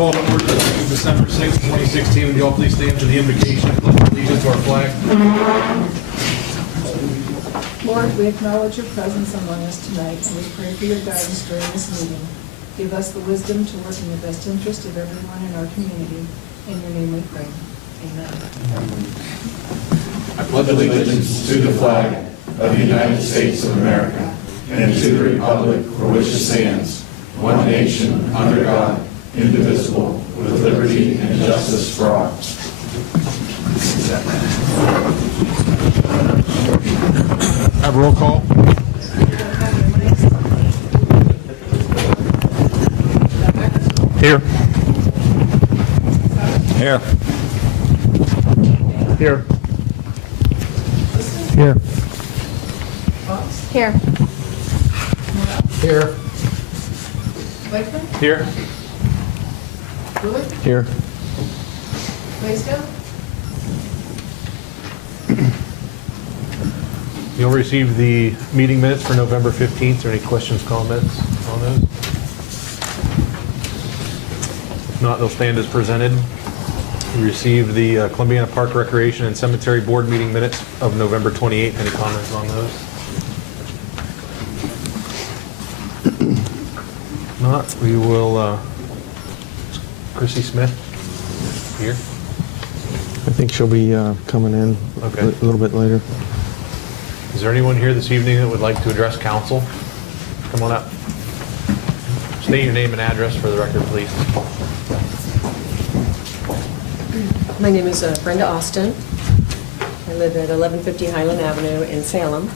call to order December 6, 2016. Would you all please stand for the invocation and pledge allegiance to our flag? Lord, we acknowledge your presence among us tonight, and we pray for your guidance during this meeting. Give us the wisdom to work in the best interest of everyone in our community. In your name we pray. Amen. I pledge allegiance to the flag of the United States of America and to the republic for which it stands, one nation, under God, indivisible, with liberty and justice for all. Have roll call. Here. Here. Here. Here. Here. Here. Wakeman? Here. Willard? Here. Blaisdell? You'll receive the meeting minutes for November 15th. Are there any questions, comments on those? If not, they'll stand as presented. You received the Columbiana Park Recreation and Cemetery Board meeting minutes of November 28th. Any comments on those? If not, we will, Chrissy Smith here. I think she'll be coming in Okay. a little bit later. Is there anyone here this evening that would like to address council? Come on up. State your name and address for the record, please. My name is Brenda Austin. I live at 1150 Highland Avenue in Salem.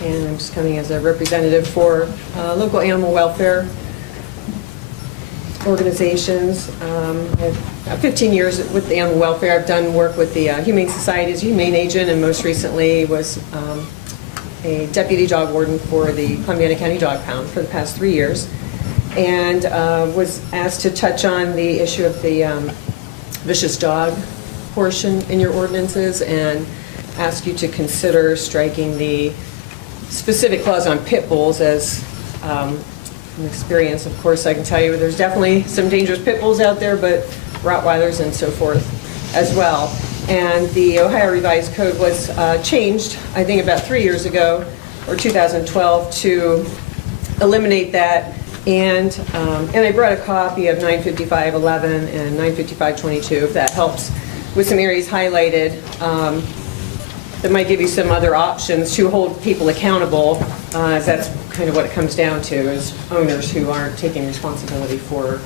And I'm just coming as a representative for local animal welfare organizations. I have 15 years with the animal welfare. I've done work with the Humane Society as a humane agent, and most recently was a deputy dog warden for the Columbiana County Dog Pound for the past 3 years. And was asked to touch on the issue of the vicious dog portion in your ordinances and ask you to consider striking the specific clause on pit bulls. As from experience, of course, I can tell you there's definitely some dangerous pit bulls out there, but Rottweilers and so forth as well. And the Ohio Revised Code was changed, I think about 3 years ago, or 2012, to eliminate that. And I brought a copy of 955.11 and 955.22, if that helps, with some areas highlighted that might give you some other options to hold people accountable. As that's kind of what it comes down to, is owners who aren't taking responsibility for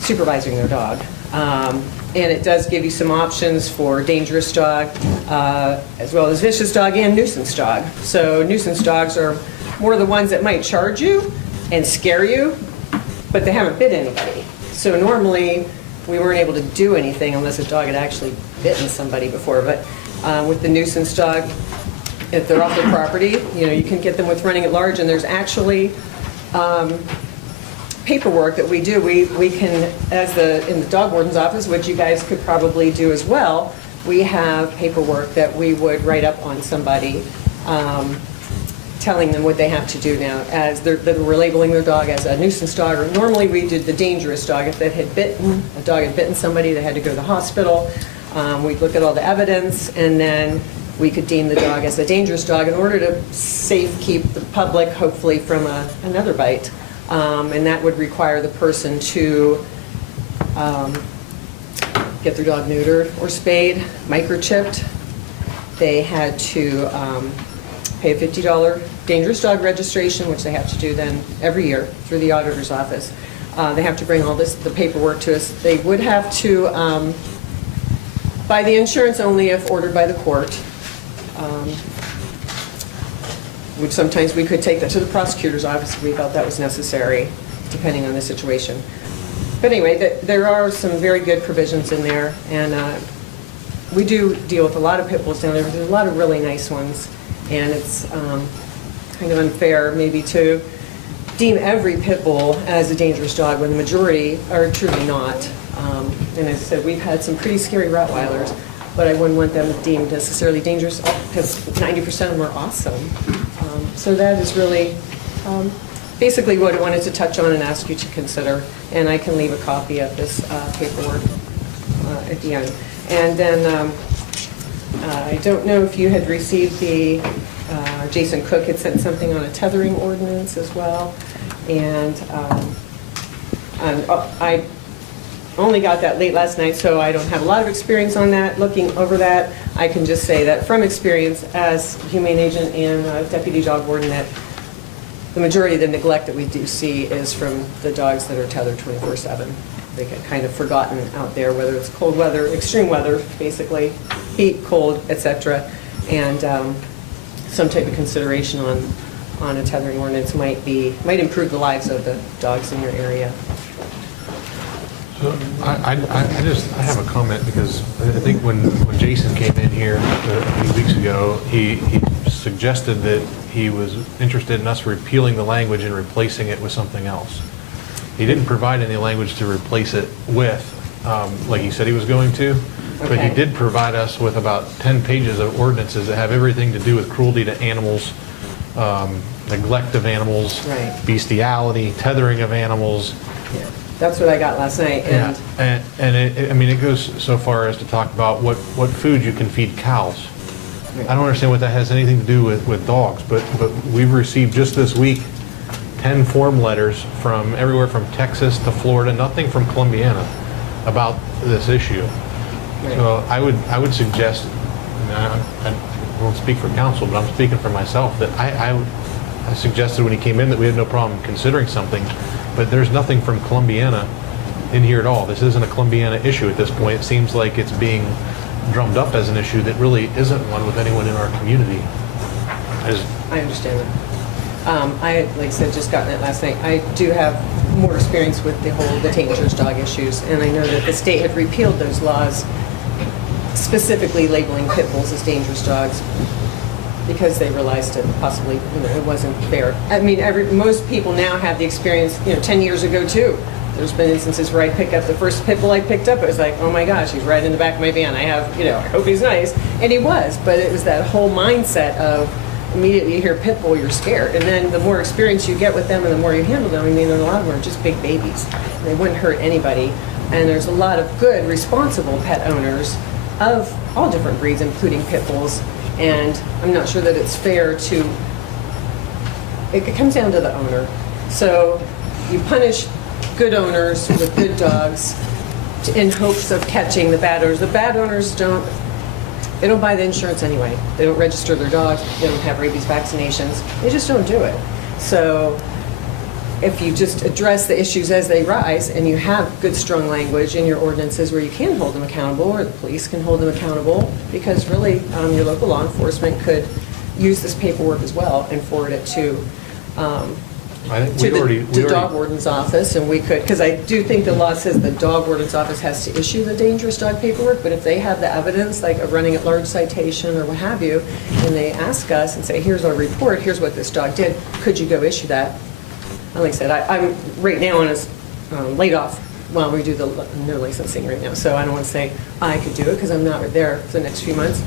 supervising their dog. And it does give you some options for dangerous dog, as well as vicious dog and nuisance dog. So nuisance dogs are more the ones that might charge you and scare you, but they haven't bit anybody. So normally, we weren't able to do anything unless a dog had actually bitten somebody before. But with the nuisance dog, if they're off their property, you can get them with running at large, and there's actually paperwork that we do. We can, in the dog warden's office, which you guys could probably do as well, we have paperwork that we would write up on somebody, telling them what they have to do now, as we're labeling their dog as a nuisance dog. Or normally we did the dangerous dog. If a dog had bitten somebody, they had to go to the hospital. We'd look at all the evidence, and then we could deem the dog as a dangerous dog in order to safe keep the public, hopefully, from another bite. And that would require the person to get their dog neutered or spayed, microchipped. They had to pay a $50 dangerous dog registration, which they have to do then every year through the auditor's office. They have to bring all the paperwork to us. They would have to buy the insurance only if ordered by the court. Which sometimes we could take that to the prosecutor's office if we felt that was necessary, depending on the situation. But anyway, there are some very good provisions in there, and we do deal with a lot of pit bulls down there. There's a lot of really nice ones, and it's kind of unfair maybe to deem every pit bull as a dangerous dog when the majority are truly not. And as I said, we've had some pretty scary Rottweilers, but I wouldn't want them deemed necessarily dangerous because 90% of them are awesome. So that is really basically what I wanted to touch on and ask you to consider, and I can leave a copy of this paperwork at the end. And then I don't know if you had received Jason Cook had sent something on a tethering ordinance as well, and I only got that late last night, so I don't have a lot of experience on that. Looking over that, I can just say that from experience as humane agent and deputy dog warden, that the majority of the neglect that we do see is from the dogs that are tethered 24/7. They get kind of forgotten out there, whether it's cold weather, extreme weather, basically, heat, cold, etc. And some type of consideration on a tethering ordinance might improve the lives of the dogs in your area. So I have a comment, because I think when Jason came in here a few weeks ago, he suggested that he was interested in us repealing the language and replacing it with something else. He didn't provide any language to replace it with, like he said he was going to, but he Okay. did provide us with about 10 pages of ordinances that have everything to do with cruelty to animals, neglect of animals, Right. bestiality, tethering of animals. Yeah, that's what I got last night. And And it goes so far as to talk about what food you can feed cows. I don't understand what that has anything to do with dogs, but we've received just this week 10 form letters from everywhere from Texas to Florida, nothing from Columbiana, about this issue. Right. So I would suggest, I won't speak for council, but I'm speaking for myself, that I suggested when he came in that we had no problem considering something, but there's nothing from Columbiana in here at all. This isn't a Columbiana issue at this point. It seems like it's being drummed up as an issue that really isn't one with anyone in our community. I understand that. I, like I said, just gotten it last night. I do have more experience with the dangerous dog issues, and I know that the state had repealed those laws specifically labeling pit bulls as dangerous dogs because they realized that possibly, it wasn't fair. I mean, most people now have the experience, 10 years ago too. There's been instances where I pick up the first pit bull I picked up. It was like, oh my gosh, he's right in the back of my van. I hope he's nice. And he was, but it was that whole mindset of immediately you hear pit bull, you're scared. And then the more experience you get with them and the more you handle them, a lot of them are just big babies. They wouldn't hurt anybody. And there's a lot of good, responsible pet owners of all different breeds, including pit bulls. And I'm not sure that it's fair to, it comes down to the owner. So you punish good owners with good dogs in hopes of catching the bad owners. The bad owners don't buy the insurance anyway. They don't register their dogs. They don't have rabies vaccinations. They just don't do it. So if you just address the issues as they rise and you have good, strong language in your ordinances where you can hold them accountable, or the police can hold them accountable, because really your local law enforcement could use this paperwork as well and forward it to the dog warden's office, and we could, because I do think the law says the dog warden's office has to issue the dangerous dog paperwork, but if they have the evidence, like a running at large citation or what have you, and they ask us and say, here's our report, here's what this dog did, could you go issue that? And like I said, I'm right now on a laid off while we do the no licensing right now, so I don't want to say I could do it because I'm not there for the next few months.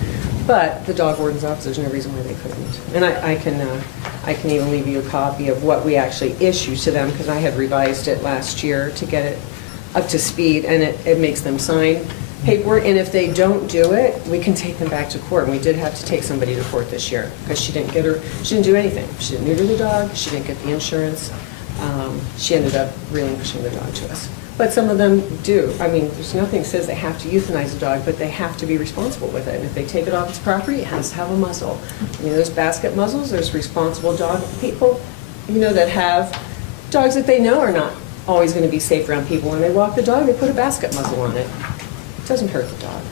But the dog warden's office, there's no reason why they couldn't. And I can even leave you a copy of what we actually issue to them, because I had revised it last year to get it up to speed, and it makes them sign paperwork. And if they don't do it, we can take them back to court. And we did have to take somebody to court this year because she didn't do anything. She didn't neuter the dog. She didn't get the insurance. She ended up relinquishing the dog to us. But some of them do. I mean, there's nothing that says they have to euthanize a dog, but they have to be responsible with it. And if they take it off its property, it has to have a muzzle. Those basket muzzles, there's responsible dog people, that have dogs that they know are not always going to be safe around people. When they walk the dog, they put a basket muzzle on it. It doesn't hurt the dog.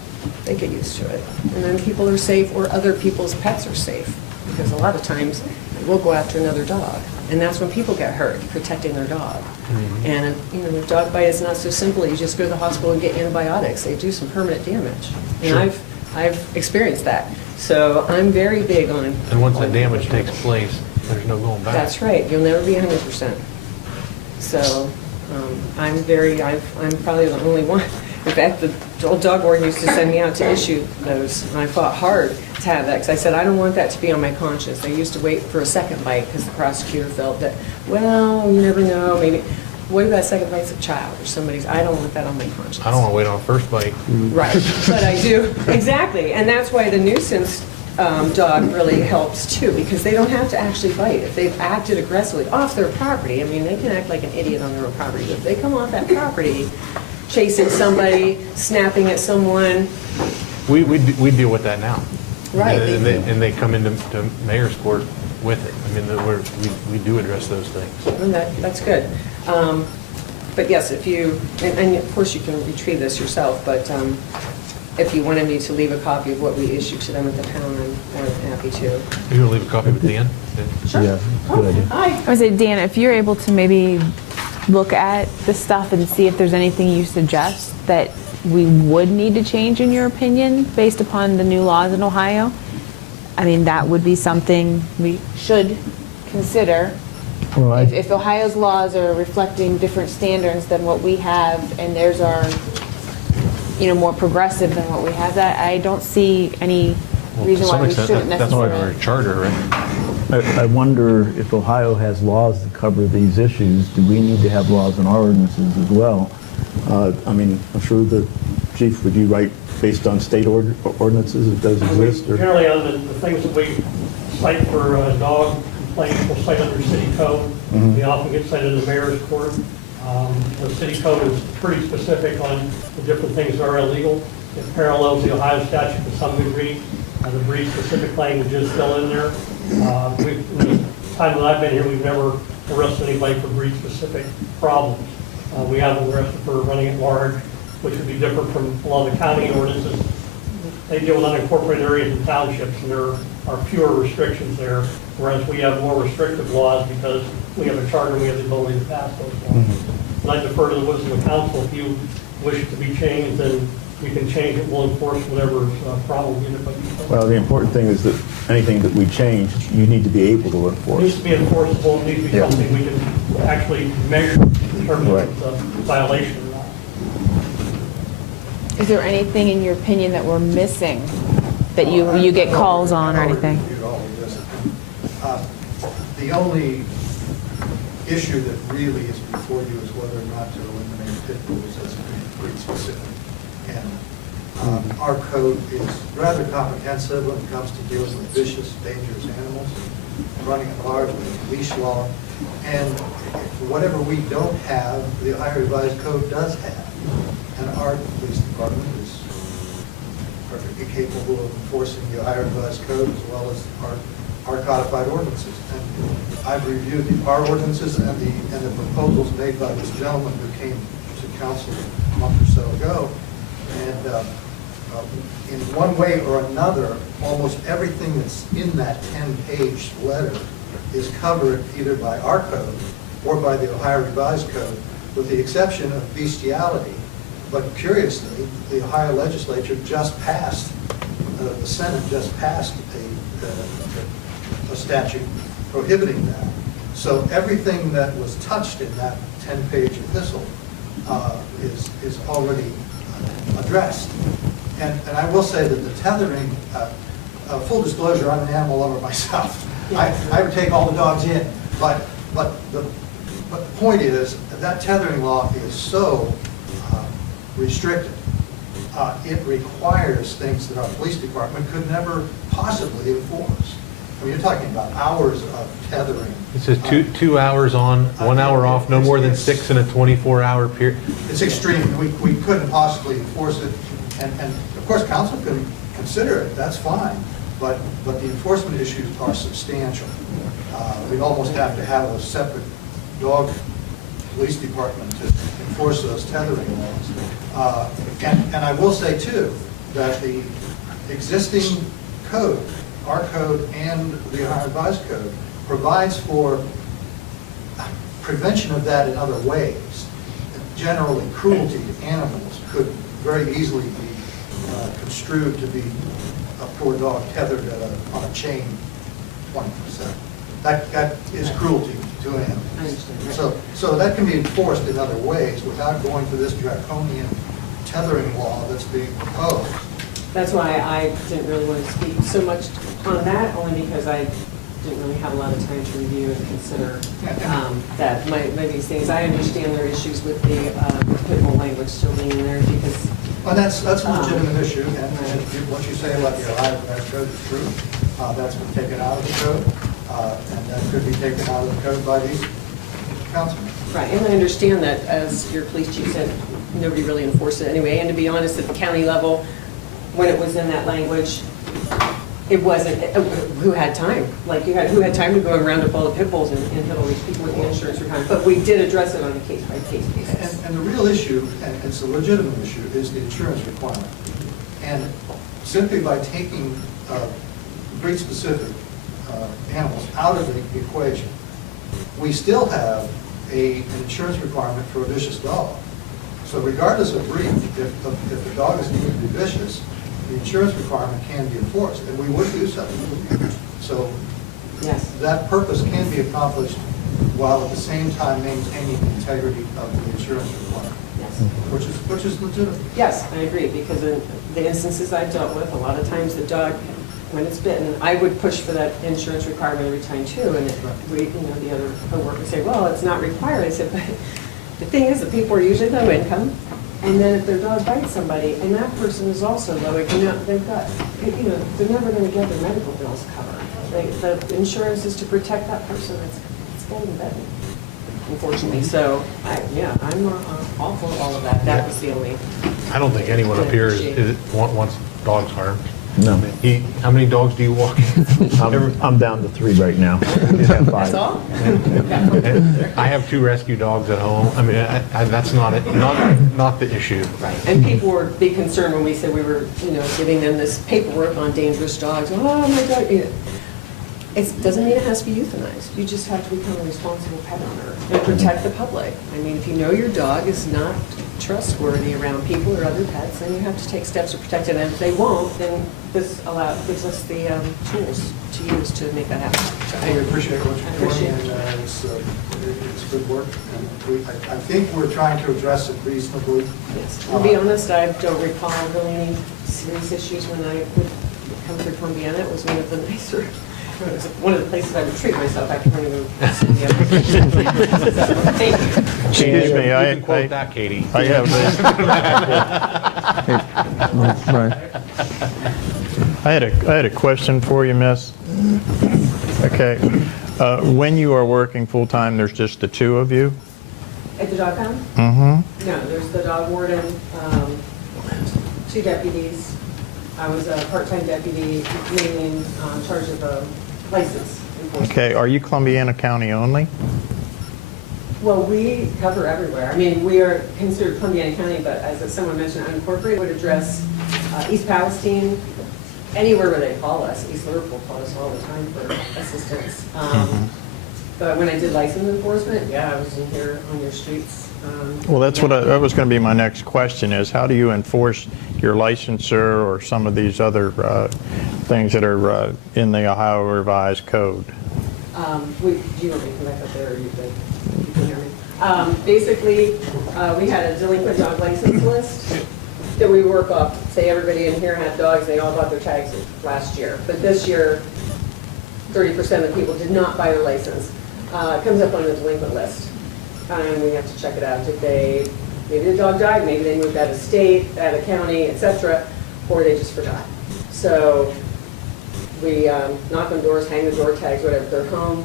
They get used to it. And then people are safe, or other people's pets are safe. Because a lot of times, we'll go after another dog. And that's when people get hurt, protecting their dog. Mm-hmm. And, the dog bite is not so simple. You just go to the hospital and get antibiotics. They do some permanent damage. And Sure. I've experienced that. So I'm very big on... And once that damage takes place, there's no going back. That's right. You'll never be 100%. So I'm probably the only one. In fact, the old dog warden used to send me out to issue those, and I fought hard to have that, because I said, I don't want that to be on my conscience. I used to wait for a second bite, because the prosecutor felt that, well, you never know, maybe, what if that second bite's a child or somebody's, I don't want that on my conscience. I don't want to wait on first bite. Right, but I do, exactly, and that's why the nuisance dog really helps too, because they don't have to actually bite. If they've acted aggressively off their property, I mean, they can act like an idiot on their own property, but if they come off that property, chasing somebody, snapping at someone. We deal with that now. Right. And they come into mayor's court with it. I mean, we do address those things. And that's good. But yes, if you, and of course you can retrieve this yourself, but if you wanted me to leave a copy of what we issued to them at the pound, I'm more than happy to. You want to leave a copy with Dan? Sure. Yeah, good idea. Hi. I would say, Dan, if you're able to maybe look at the stuff and see if there's anything you suggest that we would need to change in your opinion based upon the new laws in Ohio, I mean, that would be something we should consider. Well, If Ohio's laws are reflecting different standards than what we have, and theirs are, more progressive than what we have, that I don't see any reason why we shouldn't That's part of our necessarily. charter, right? I wonder if Ohio has laws that cover these issues, do we need to have laws in our ordinances as well? I mean, I'm sure the chief, would you write based on state ordinances if those exist? Or? Generally, on the things that we cite for dog complaints, we'll cite under city code. We often get cited in the mayor's court. The city code is pretty specific on the different things that are illegal. It parallels the Ohio statute to some degree. The breed-specific language is still in there. In the time that I've been here, we've never arrested anybody for breed-specific problems. We have them arrested for running at large, which would be different from a lot of the county ordinances. They deal with unincorporated areas and townships, and there are fewer restrictions there, whereas we have more restrictive laws because we have a charter and we have the ability to pass those laws. And I defer to the wisdom of council. If you wish it to be changed, then you can change it. We'll enforce whatever problem you have. Well, the important thing is that anything that we change, you need to be able to It needs enforce. to be enforceable. It needs to be Yeah. something we can actually measure in terms Right. of it's a violation or not. Is there anything in your opinion that we're missing that you get calls on or anything? The only issue that really is before you is whether or not to eliminate pit bulls as breed specific. And our code is rather comprehensive when it comes to dealing with vicious, dangerous animals, running at large with leash law. And whatever we don't have, the Ohio Revised Code does have. And our police department is perfectly capable of enforcing the Ohio Revised Code as well as our codified ordinances. And I've reviewed our ordinances and the proposals made by this gentleman who came to council a month or so ago. And in one way or another, almost everything that's in that 10-page letter is covered either by our code or by the Ohio Revised Code, with the exception of bestiality. But curiously, the Ohio legislature just passed, the Senate just passed a statute prohibiting that. So everything that was touched in that 10-page epistle is already addressed. And I will say that the tethering, full disclosure, I'm an animal lover myself. I would take all the dogs in, but the point is that tethering law is so restricted. It requires things that our police department could never possibly enforce. I mean, you're talking about hours of tethering. It says 2 hours on, 1 hour off, no more than 6 in a 24-hour period. It's extreme. We couldn't possibly enforce it. And of course, council can consider it, that's fine. But the enforcement issues are substantial. We'd almost have to have a separate dog police department to enforce those tethering laws. And I will say too, that the existing code, our code and the Ohio Revised Code, provides for prevention of that in other ways. Generally, cruelty to animals could very easily be construed to be a poor dog tethered on a chain 20%. That is cruelty to animals. So that can be enforced in other ways without going to this draconian tethering law that's being proposed. That's why I didn't really want to speak so much on that, only because I didn't really have a lot of time to review and consider that. My these things, I understand there are issues with the pit bull language still being in there because. Well, that's a legitimate issue, and what you say about the Ohio Mass Code is true. That's been taken out of the code, and that could be taken out of the code by these councilmen. Right, and I understand that, as your police chief said, nobody really enforced it anyway. And to be honest, at the county level, when it was in that language, it wasn't, who had time? Like, who had time to go and round up all the pit bulls and hit all these people with the insurance requirement? But we did address it on a case-by-case basis. And the real issue, and it's a legitimate issue, is the insurance requirement. And simply by taking breed-specific animals out of the equation, we still have an insurance requirement for a vicious dog. So regardless of breed, if the dog is deemed to be vicious, the insurance requirement can be enforced, and we would do so. So Yes. that purpose can be accomplished while at the same time maintaining the integrity of the insurance requirement, Yes. which is legitimate. Yes, I agree, because in the instances I've dealt with, a lot of times the dog, when it's bitten, I would push for that insurance requirement every time too, and the other coworkers would say, well, it's not required. I said, but the thing is, the people are usually low income, and then if their dog bites somebody, and that person is also low income, they've got, they're never going to get their medical bills covered. The insurance is to protect that person that's getting bitten, unfortunately. So, I'm all for all of that. That was the only. I don't think anyone up here wants dogs harmed. No. How many dogs do you walk? I'm down to 3 right now. Yeah, 5. That's all? I have 2 rescue dogs at home. I mean, that's not it, not the issue. Right, and people were big concerned when we said we were, giving them this paperwork on dangerous dogs. Oh my God, it doesn't mean it has to be euthanized. You just have to become a responsible pet owner and protect the public. I mean, if you know your dog is not trustworthy around people or other pets, then you have to take steps to protect it. And if they won't, then this gives us the tools to use to make that happen. So I appreciate what I you're appreciate doing, it. and it's good work. And I think we're trying to address it reasonably. Yes, to be honest, I don't recall really any serious issues when I would come through Columbiana. It was one of the nicer, it was one of the places I would treat myself. I can't even see the other. So, thank you. Excuse me, You I can quote that, Katie. I have Right. I had a question for you, miss. Okay. When you are working full-time, there's just the 2 of you? At the dog pound? Mm-hmm. No, there's the dog warden, 2 deputies. I was a part-time deputy, mainly in charge of a license enforcement. Okay, are you Columbiana County only? Well, we cover everywhere. I mean, we are considered Columbiana County, but as someone mentioned, unincorporated would address East Palestine, anywhere where they call us. East Liverpool call us all the time for assistance. But when I did license enforcement, I was in here on your streets. Well, that's what that was going to be my next question is how do you enforce your licensure or some of these other things that are in the Ohio Revised Code? Do you want me to come back up there or you can hear me? Basically, we had a delinquent dog license list that we work off. Say everybody in here had dogs, they all bought their tags last year. But this year, 30% of the people did not buy their license. It comes up on the delinquent list. And we have to check it out. Maybe the dog died, maybe they moved out of state, out of county, etc., or they just forgot. So we knock on doors, hang the door tags, whatever. If they're home,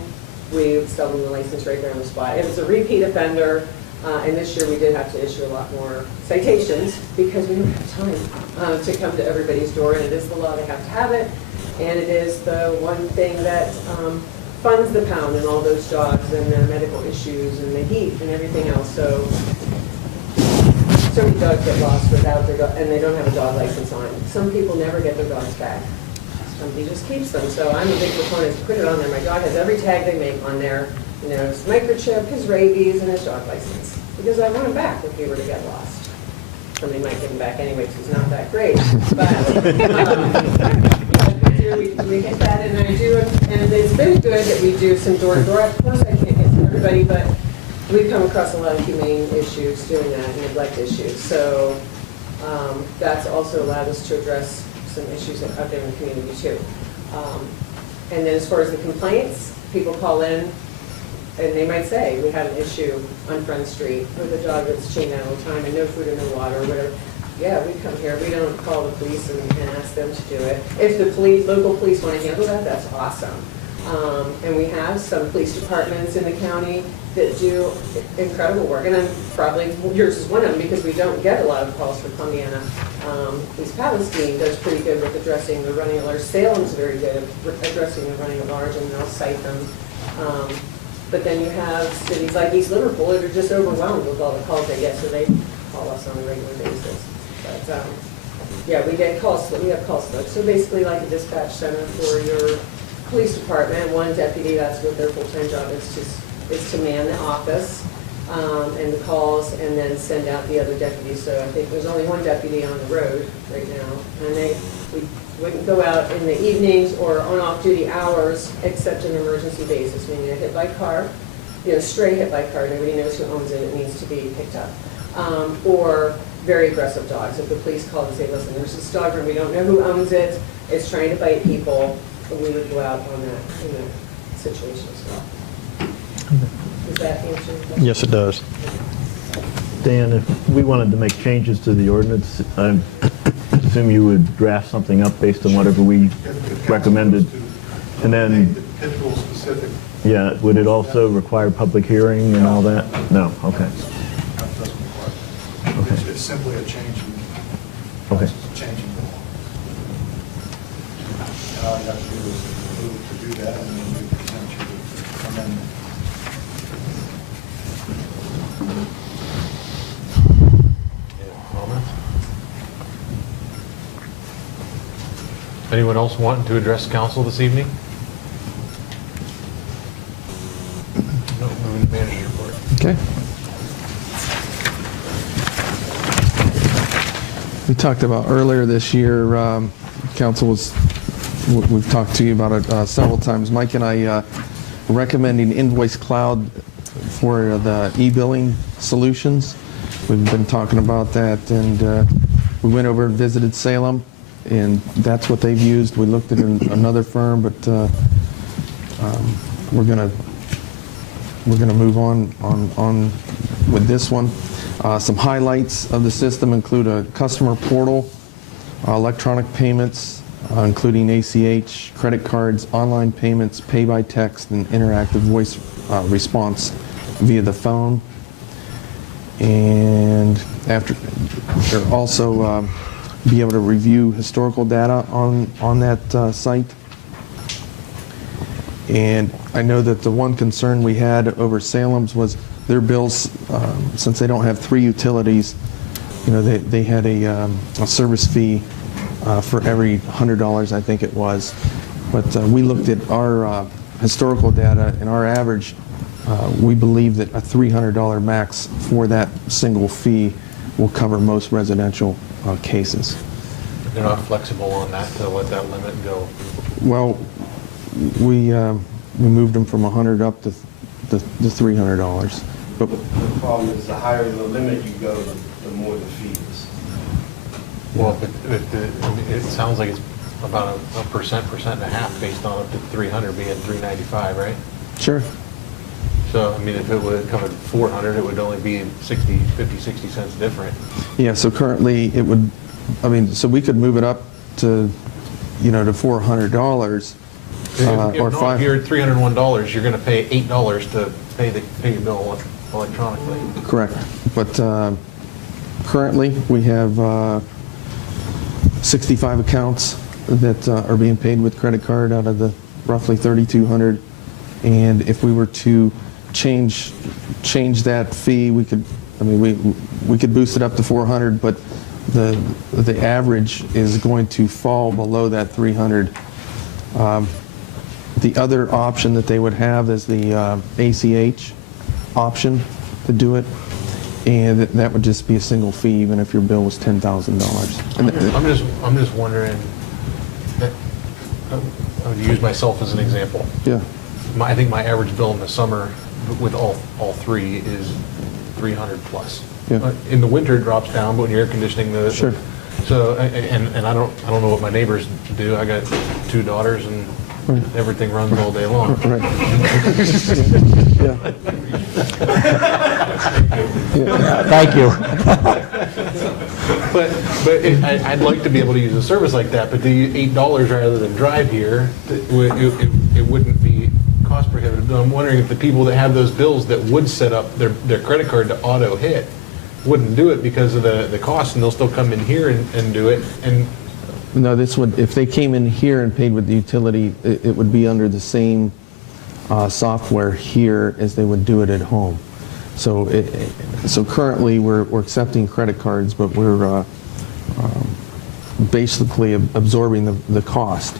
we sell them the license right there on the spot. If it's a repeat offender, and this year we did have to issue a lot more citations because we don't have time to come to everybody's door, and it is the law, they have to have it, and it is the one thing that funds the pound and all those dogs and their medical issues and the heat and everything else. So many dogs get lost without their dog, and they don't have a dog license on. Some people never get their dogs back. Somebody just keeps them. So I'm a big proponent to put it on there. My dog has every tag they make on there. His microchip, his rabies, and his dog license. Because I want him back if he were to get lost. And they might get him back anyway because he's not that great. But we get that, and I do, and it's been good that we do some door-to-door. Of course, I can't get to everybody, but we've come across a lot of humane issues doing that, and neglect issues. So That's also allowed us to address some issues out there in the community too. And then as far as the complaints, people call in and they might say, we had an issue on Front Street with a dog that's chained out all the time and no food and no water or whatever. Yeah, we come here, we don't call the police and ask them to do it. If the police, local police want to handle that, that's awesome. And we have some police departments in the county that do incredible work. And then probably yours is one of them because we don't get a lot of calls for Columbiana. East Palestine does pretty good with addressing the running at large. Salem's very good at addressing the running at large, and they'll cite them. But then you have cities like East Liverpool that are just overwhelmed with all the calls they get, so they call us on a regular basis. But yeah, we get calls, we have call slips. So basically like a dispatch center for your police department, one deputy, that's what their full-time job is to man the office and the calls and then send out the other deputies. So I think there's only one deputy on the road right now. And we wouldn't go out in the evenings or on off-duty hours except an emergency basis, meaning a hit by car, stray hit by car, nobody knows who owns it, it needs to be picked up. Or very aggressive dogs. If the police call and say, listen, there's this dog and we don't know who owns it, it's trying to bite people, we would go out on that in that situation as well. Does that answer your question? Yes, it does. Dan, if we wanted to make changes to the ordinance, I assume you would draft something up based on whatever we recommended. And then, The typical specific. yeah, would it also require public hearing and all that? No, okay. That doesn't require. Okay. It's simply a change in, Okay. changing the law. And all you have to do is move to do that, and then we present you the amendment. Comments? Anyone else wanting to address council this evening? No, moving to manager's report. Okay. We talked about earlier this year, council was, we've talked to you about it several times. Mike and I recommending Invoice Cloud for the e-billing solutions. We've been talking about that, and we went over and visited Salem, and that's what they've used. We looked at another firm, but we're gonna move on with this one. Some highlights of the system include a customer portal, electronic payments, including ACH, credit cards, online payments, pay by text, and interactive voice response via the phone. And after, they'll also be able to review historical data on that site. And I know that the one concern we had over Salem's was their bills, since they don't have 3 utilities, they had a service fee for every $100, I think it was. But we looked at our historical data, and our average, we believe that a $300 max for that single fee will cover most residential cases. They're not flexible on that to let that limit go. Well, we moved them from 100 up to the $300. But The problem is the higher the limit you go, the more the fee is. Well, it sounds like it's about a percent and a half based on up to 300 being 395, right? sure. So, I mean, if it would come at 400, it would only be 50, 60 cents different. Yeah, so currently it would, so we could move it up to, to $400 If or not, if you're $500. at $301, you're going to pay $8 to pay your bill electronically. Correct. But currently we have 65 accounts that are being paid with credit card out of the roughly 3,200. And if we were to change that fee, we could, we could boost it up to 400, but the average is going to fall below that 300. The other option that they would have is the ACH option to do it, and that would just be a single fee even if your bill was $10,000. I'm just wondering, I would use myself as an example. Yeah. I think my average bill in the summer with all 3 is 300 plus. Yeah. In the winter, it drops down, but when you're air conditioning the. Sure. So, and I don't know what my neighbors do. I got 2 daughters and everything runs all day long. Right. Yeah. Thank you. But I'd like to be able to use a service like that, but the $8 rather than drive here, it wouldn't be cost prohibitive. But I'm wondering if the people that have those bills that would set up their credit card to auto hit wouldn't do it because of the cost, and they'll still come in here and do it. And No, this would, if they came in here and paid with the utility, it would be under the same software here as they would do it at home. So so currently, we're accepting credit cards, but we're basically absorbing the cost.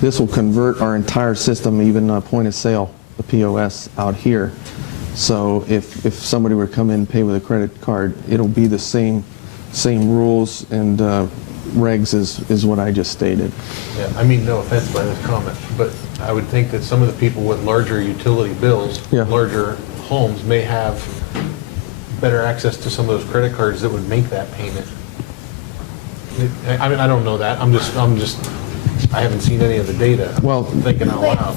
This will convert our entire system, even point of sale, the POS out here. So if somebody were to come in and pay with a credit card, it'll be the same rules and regs as what I just stated. yeah, I mean, no offense by this comment, but I would think that some of the people with larger utility bills, Yeah. larger homes, may have better access to some of those credit cards that would make that payment. I mean, I don't know that. I'm just. I haven't seen any of the data. Well, I'm thinking out loud.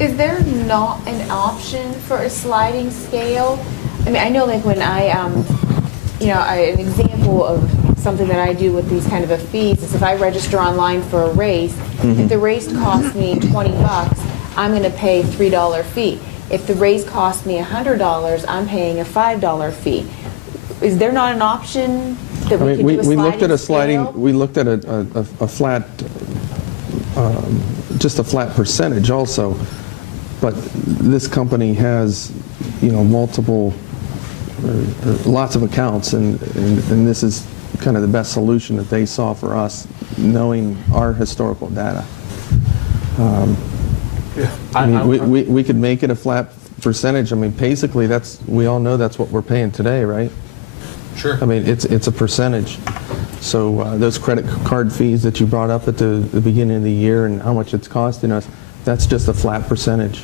Is there not an option for a sliding scale? I mean, I know like when I, an example of something that I do with these kind of a fees is if I register online for a race, if the race costs me $20, I'm going to pay a $3 fee. If the race costs me $100, I'm paying a $5 fee. Is there not an option that we can do a sliding we looked at a sliding. scale? We looked at a flat, just a flat percentage also. But this company has, multiple, lots of accounts, and this is kind of the best solution that they saw for us, knowing our historical data. Yeah. I mean, we could make it a flat percentage. I mean, basically, we all know that's what we're paying today, right? Sure. I mean, it's a percentage. So those credit card fees that you brought up at the beginning of the year and how much it's costing us, that's just a flat percentage.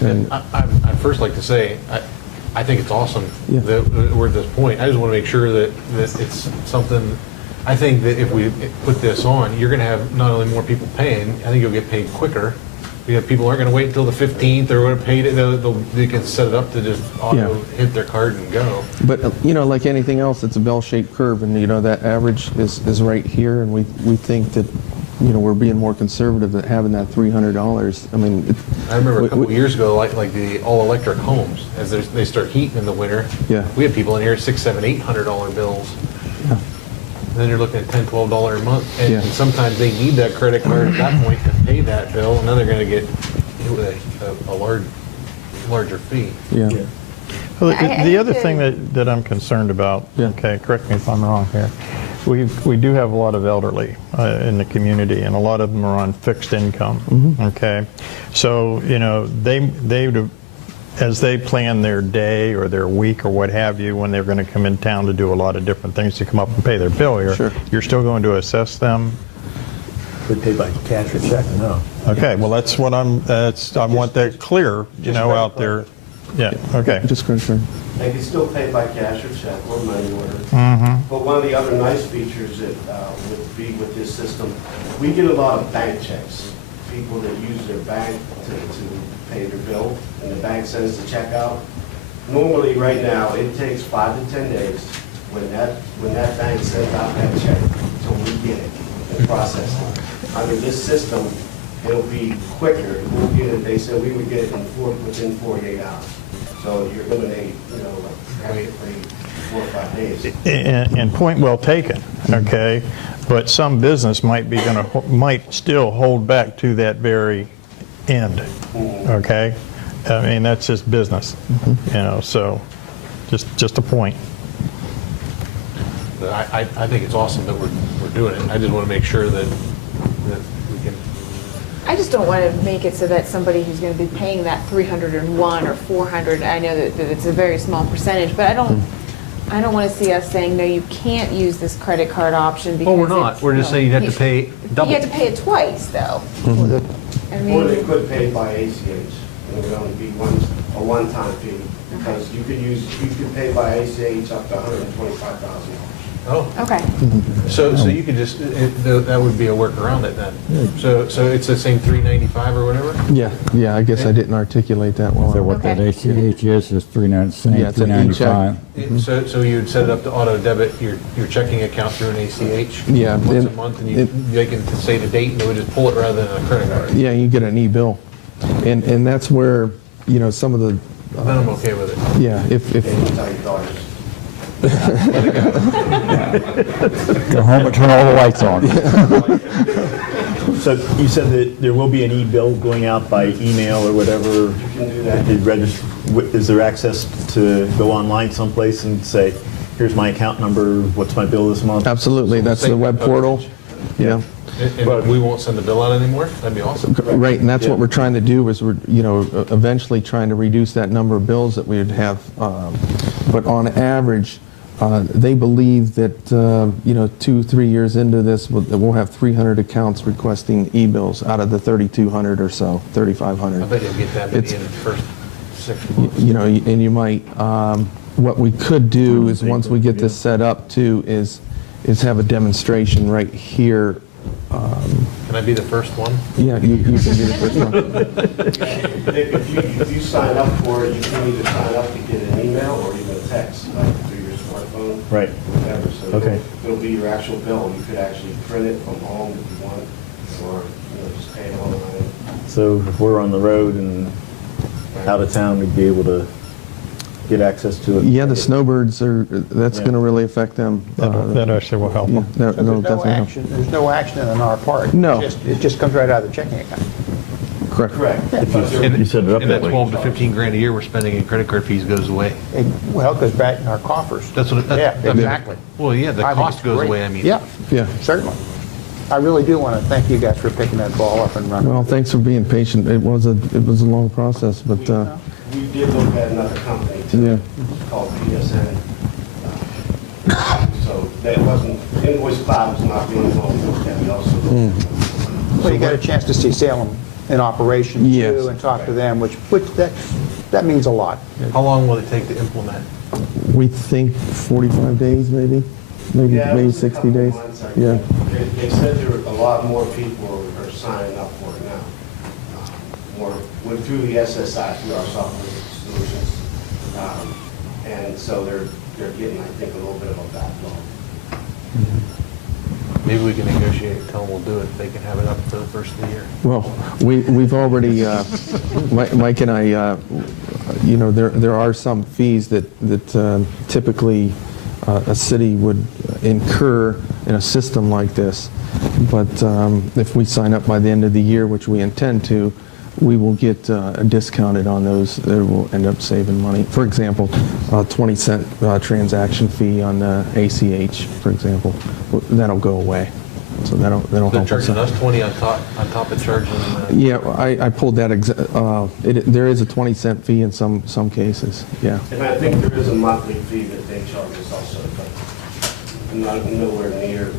And I'd first like to say, I think it's awesome Yeah. that we're at this point. I just want to make sure that it's something, I think that if we put this on, you're going to have not only more people paying, I think you'll get paid quicker. People aren't going to wait until the 15th or when paid it. They can set it up to just auto hit their card and go. But like anything else, it's a bell-shaped curve, and that average is right here, and we think that we're being more conservative at having that $300. I mean, I remember a couple of years ago, like the all-electric homes, as they start heating in the winter. Yeah. We had people in here at $600, $700, $800 bills. Yeah. Then you're looking at $10, $12 a month, and Yeah. sometimes they need that credit card at that point to pay that bill, and then they're going to get hit with a larger fee. Yeah. Well, I the other think thing that I'm concerned about, Yeah. okay, correct me if I'm wrong here, we do have a lot of elderly in the community, and a lot of them are on fixed income, okay? So, they would, as they plan their day or their week or what have you, when they're going to come in town to do a lot of different things to come up and pay their bill here, Sure. you're still going to assess them? They pay by cash or check? No. Okay, well, that's what I want that clear, out there. Yeah, okay. Just concerned. They can still pay by cash or check or money order. But one of the other nice features that would be with this system, we get a lot of bank checks. People that use their bank to pay their bill, and the bank sends the check out. Normally, right now, it takes 5 to 10 days when that bank sends out that check until we get it and process it. Under this system, it'll be quicker. We'll get it. They said we would get it within 48 hours. So you're eliminating, practically 4 or 5 days. And point well taken, okay? But some business might still hold back to that very end, okay? I mean, that's just business, so just a point. But I think it's awesome that we're doing it. I just want to make sure that we can. I just don't want to make it so that somebody who's going to be paying that 301 or 400, I know that it's a very small percentage, but I don't want to see us saying, no, you can't use this credit card option because Oh, we're not. We're just saying you have to pay double. You have to pay it twice, though. I Or they mean, could pay by ACH. it would only be a one-time fee, because you could pay by ACH up to $125,000. Oh, Okay. so you could just, that would be a workaround it then? So it's the same 395 or whatever? Yeah, I guess I didn't articulate that well. So what that Okay. ACH is Yeah, it's an e-check. $395. So you'd set it up to auto debit your checking account through an ACH? Yeah, Once a and month, and they can say the date, and they would just pull it rather than a credit card? Yeah, you get an e-bill. And that's where, some of the, Then I'm okay with it. yeah, if And you tell your daughters, Go home and turn all the lights on. So you said that there will be an e-bill going out by email or whatever? you can do that. Is there access to go online someplace and say, here's my account number, what's my bill this month? Absolutely, that's the web portal. Yeah, And we won't send the bill out anymore? That'd be awesome. right, and that's what we're trying to do, is we're, eventually trying to reduce that number of bills that we would have. But on average, they believe that, 2-3 years into this, we'll have 300 accounts requesting e-bills out of the 3,200 or so, I 3,500. bet you'll get that many It's- in the first 6 months. And you might, what we could do is, once we get this set up too, is have a demonstration right here. Can I be the first one? Yeah, you can be the first one. If you sign up for it, you can either sign up to get an email or even a text, like through your smartphone. Right. Whatever, so Okay. it'll be your actual bill. You could actually print it from home if you want, or, just pay it online. So if we're on the road and out of town, we'd be able to get access to it? Yeah, the snowbirds that's Yeah. going to really affect them. That actually will help Yeah, them. that'll So there's no definitely help. action, there's no action on our part. No. It just comes right out of the checking account. Correct. Correct. You set it up And that that way. 12 to 15 grand a year we're spending in credit card fees goes away. Well, it goes back in our coffers. That's what. Yeah, I mean, exactly. Well, yeah, the I think cost it's goes great. away, I mean. Yeah, Yeah. certainly. I really do want to thank you guys for picking that ball up and running. Well, thanks for being patient. It was a long process, but We did look at another company too, Yeah. called PSN. So that wasn't, Invoice Cloud was not the only one we looked at. We also looked at Well, you got a chance to see Salem in operation Yes. too, and talk to them, which that means a lot. How long will it take to implement? we think 45 days maybe, Yeah, it maybe was a 60 couple days. months, I Yeah. think. They said there were a lot more people are signing up for it now. Went through the SSI, through our software solutions. And so they're getting, I think, a little bit of a backlog. Maybe we can negotiate, tell them we'll do it, they can have it up for the first of the year. Well, we've already, Mike and I, there are some fees that typically a city would incur in a system like this. But if we sign up by the end of the year, which we intend to, we will get discounted on those. They will end up saving money. For example, a 20-cent transaction fee on the ACH, for example, that'll go away. So that'll They're help us charging out. us 20 on top of charging. Yeah, I pulled that. There is a 20-cent fee in some cases. Yeah. And I think there is a monthly fee that they charge us also, but not nowhere near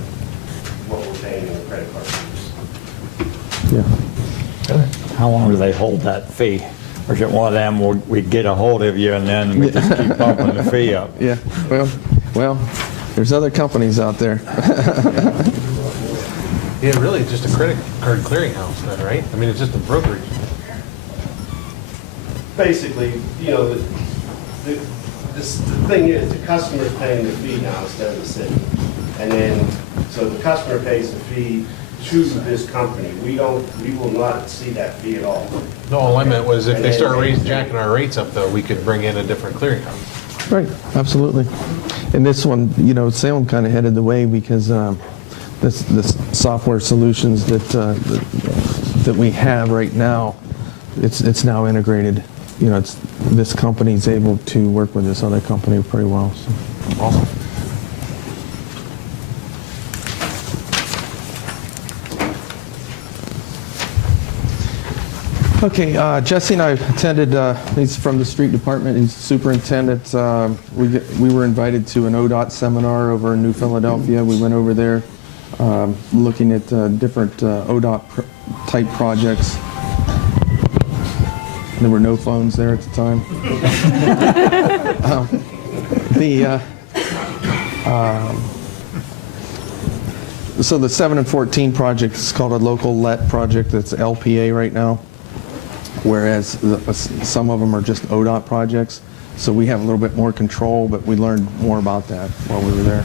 what we're paying in the credit card fees. Yeah. How long do they hold that fee? Or is it one of them, we get a hold of you and then we just keep bumping the fee up? Yeah. Well, there's other companies out there. Yeah, really, it's just a credit card clearinghouse then, right? I mean, it's just a brokerage. Basically, the thing is, the customer's paying the fee now instead of the city. And then, so the customer pays the fee to this company. We will not see that fee at all. No, all I meant was if they start jacking our rates up though, we could bring in a different clearinghouse. Right, absolutely. And this one, Salem kind of headed the way because this software solutions that we have right now, it's now integrated. This company's able to work with this other company pretty well. So. Awesome. Okay, Jesse and I attended, he's from the street department, he's superintendent. We were invited to an ODOT seminar over in New Philadelphia. We went over there looking at different ODOT type projects. There were no phones there at the time. So the 7 and 14 project is called a local let project. That's LPA right now, whereas some of them are just ODOT projects. So we have a little bit more control, but we learned more about that while we were there.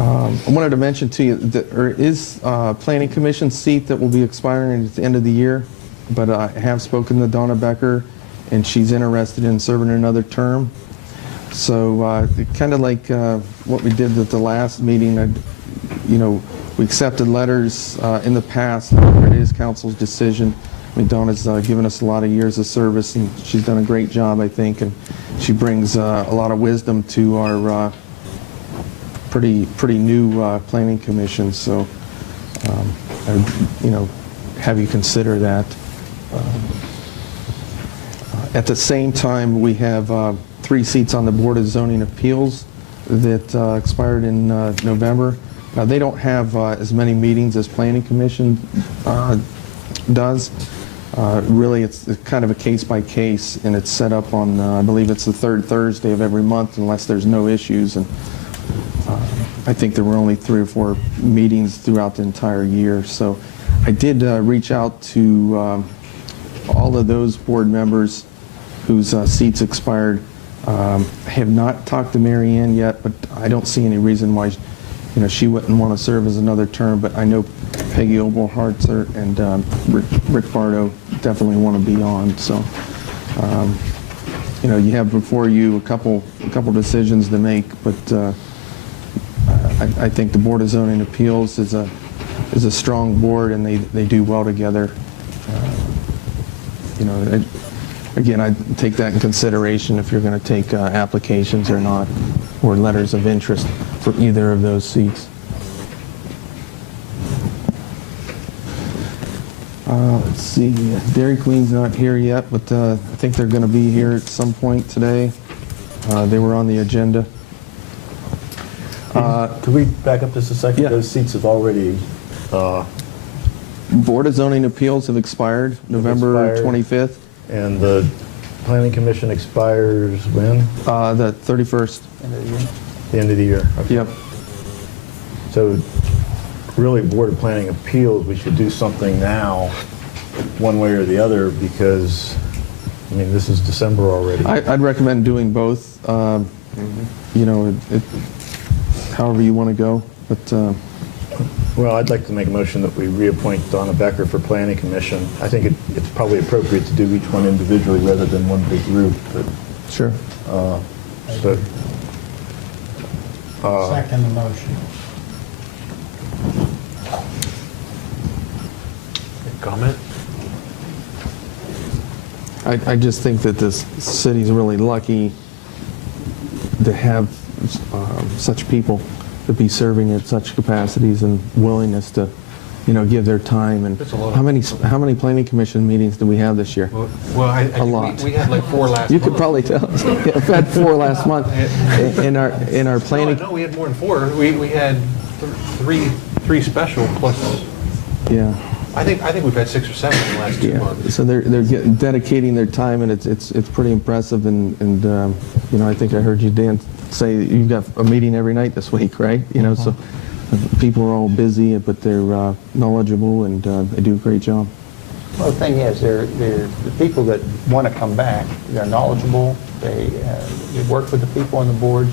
I wanted to mention to you that there is a planning commission seat that will be expiring at the end of the year, but I have spoken to Donna Becker, and she's interested in serving another term. So kind of like what we did at the last meeting, we accepted letters in the past. It is council's decision. I mean, Donna's given us a lot of years of service, and she's done a great job, I think, and she brings a lot of wisdom to our pretty new planning commission. So, have you consider that. At the same time, we have 3 seats on the Board of Zoning Appeals that expired in November. They don't have as many meetings as Planning Commission does. Really, it's kind of a case by case, and it's set up on, I believe it's the 3rd Thursday of every month, unless there's no issues. And I think there were only 3 or 4 meetings throughout the entire year. So I did reach out to all of those board members whose seats expired. I have not talked to Mary Ann yet, but I don't see any reason why she wouldn't want to serve as another term. But I know Peggy Oberhartzer and Rick Bardo definitely want to be on. So you have before you a couple decisions to make, but I think the Board of Zoning Appeals is a strong board, and they do well together. Again, I take that in consideration if you're going to take applications or not, or letters of interest for either of those seats. Let's see, Dairy Queen's not here yet, but I think they're going to be here at some point today. They were on the agenda. Could we back up just a second? Yeah. Those seats have already Board of Zoning Appeals have expired November expired. 25th. And the Planning Commission expires when? The 31st. End of the year. The end of the year. Okay. Yep. So really, Board of Planning Appeals, we should do something now, one way or the other, because, this is December already. I'd recommend doing both. However you want to go, but Well, I'd like to make a motion that we reappoint Donna Becker for Planning Commission. I think it's probably appropriate to do each one individually rather than one big group, but, sure. Second the motion. Comment? I just think that this city's really lucky to have such people to be serving at such capacities and willingness to, give their time. And That's a lot. how many planning commission meetings do we have this year? Well, I A lot. We had like 4 last month. You could probably tell. Yeah, I've had 4 last month. In our planning. No, we had more than 4. We had three special plus. Yeah. I think we've had 6 or 7 in the last 2 months. So they're dedicating their time, and it's pretty impressive. And I think I heard you, Dan, say you've got a meeting every night this week, right? So people are all busy, but they're knowledgeable, and they do a great job. Well, the thing is, they're the people that want to come back. They're knowledgeable. They work with the people on the boards.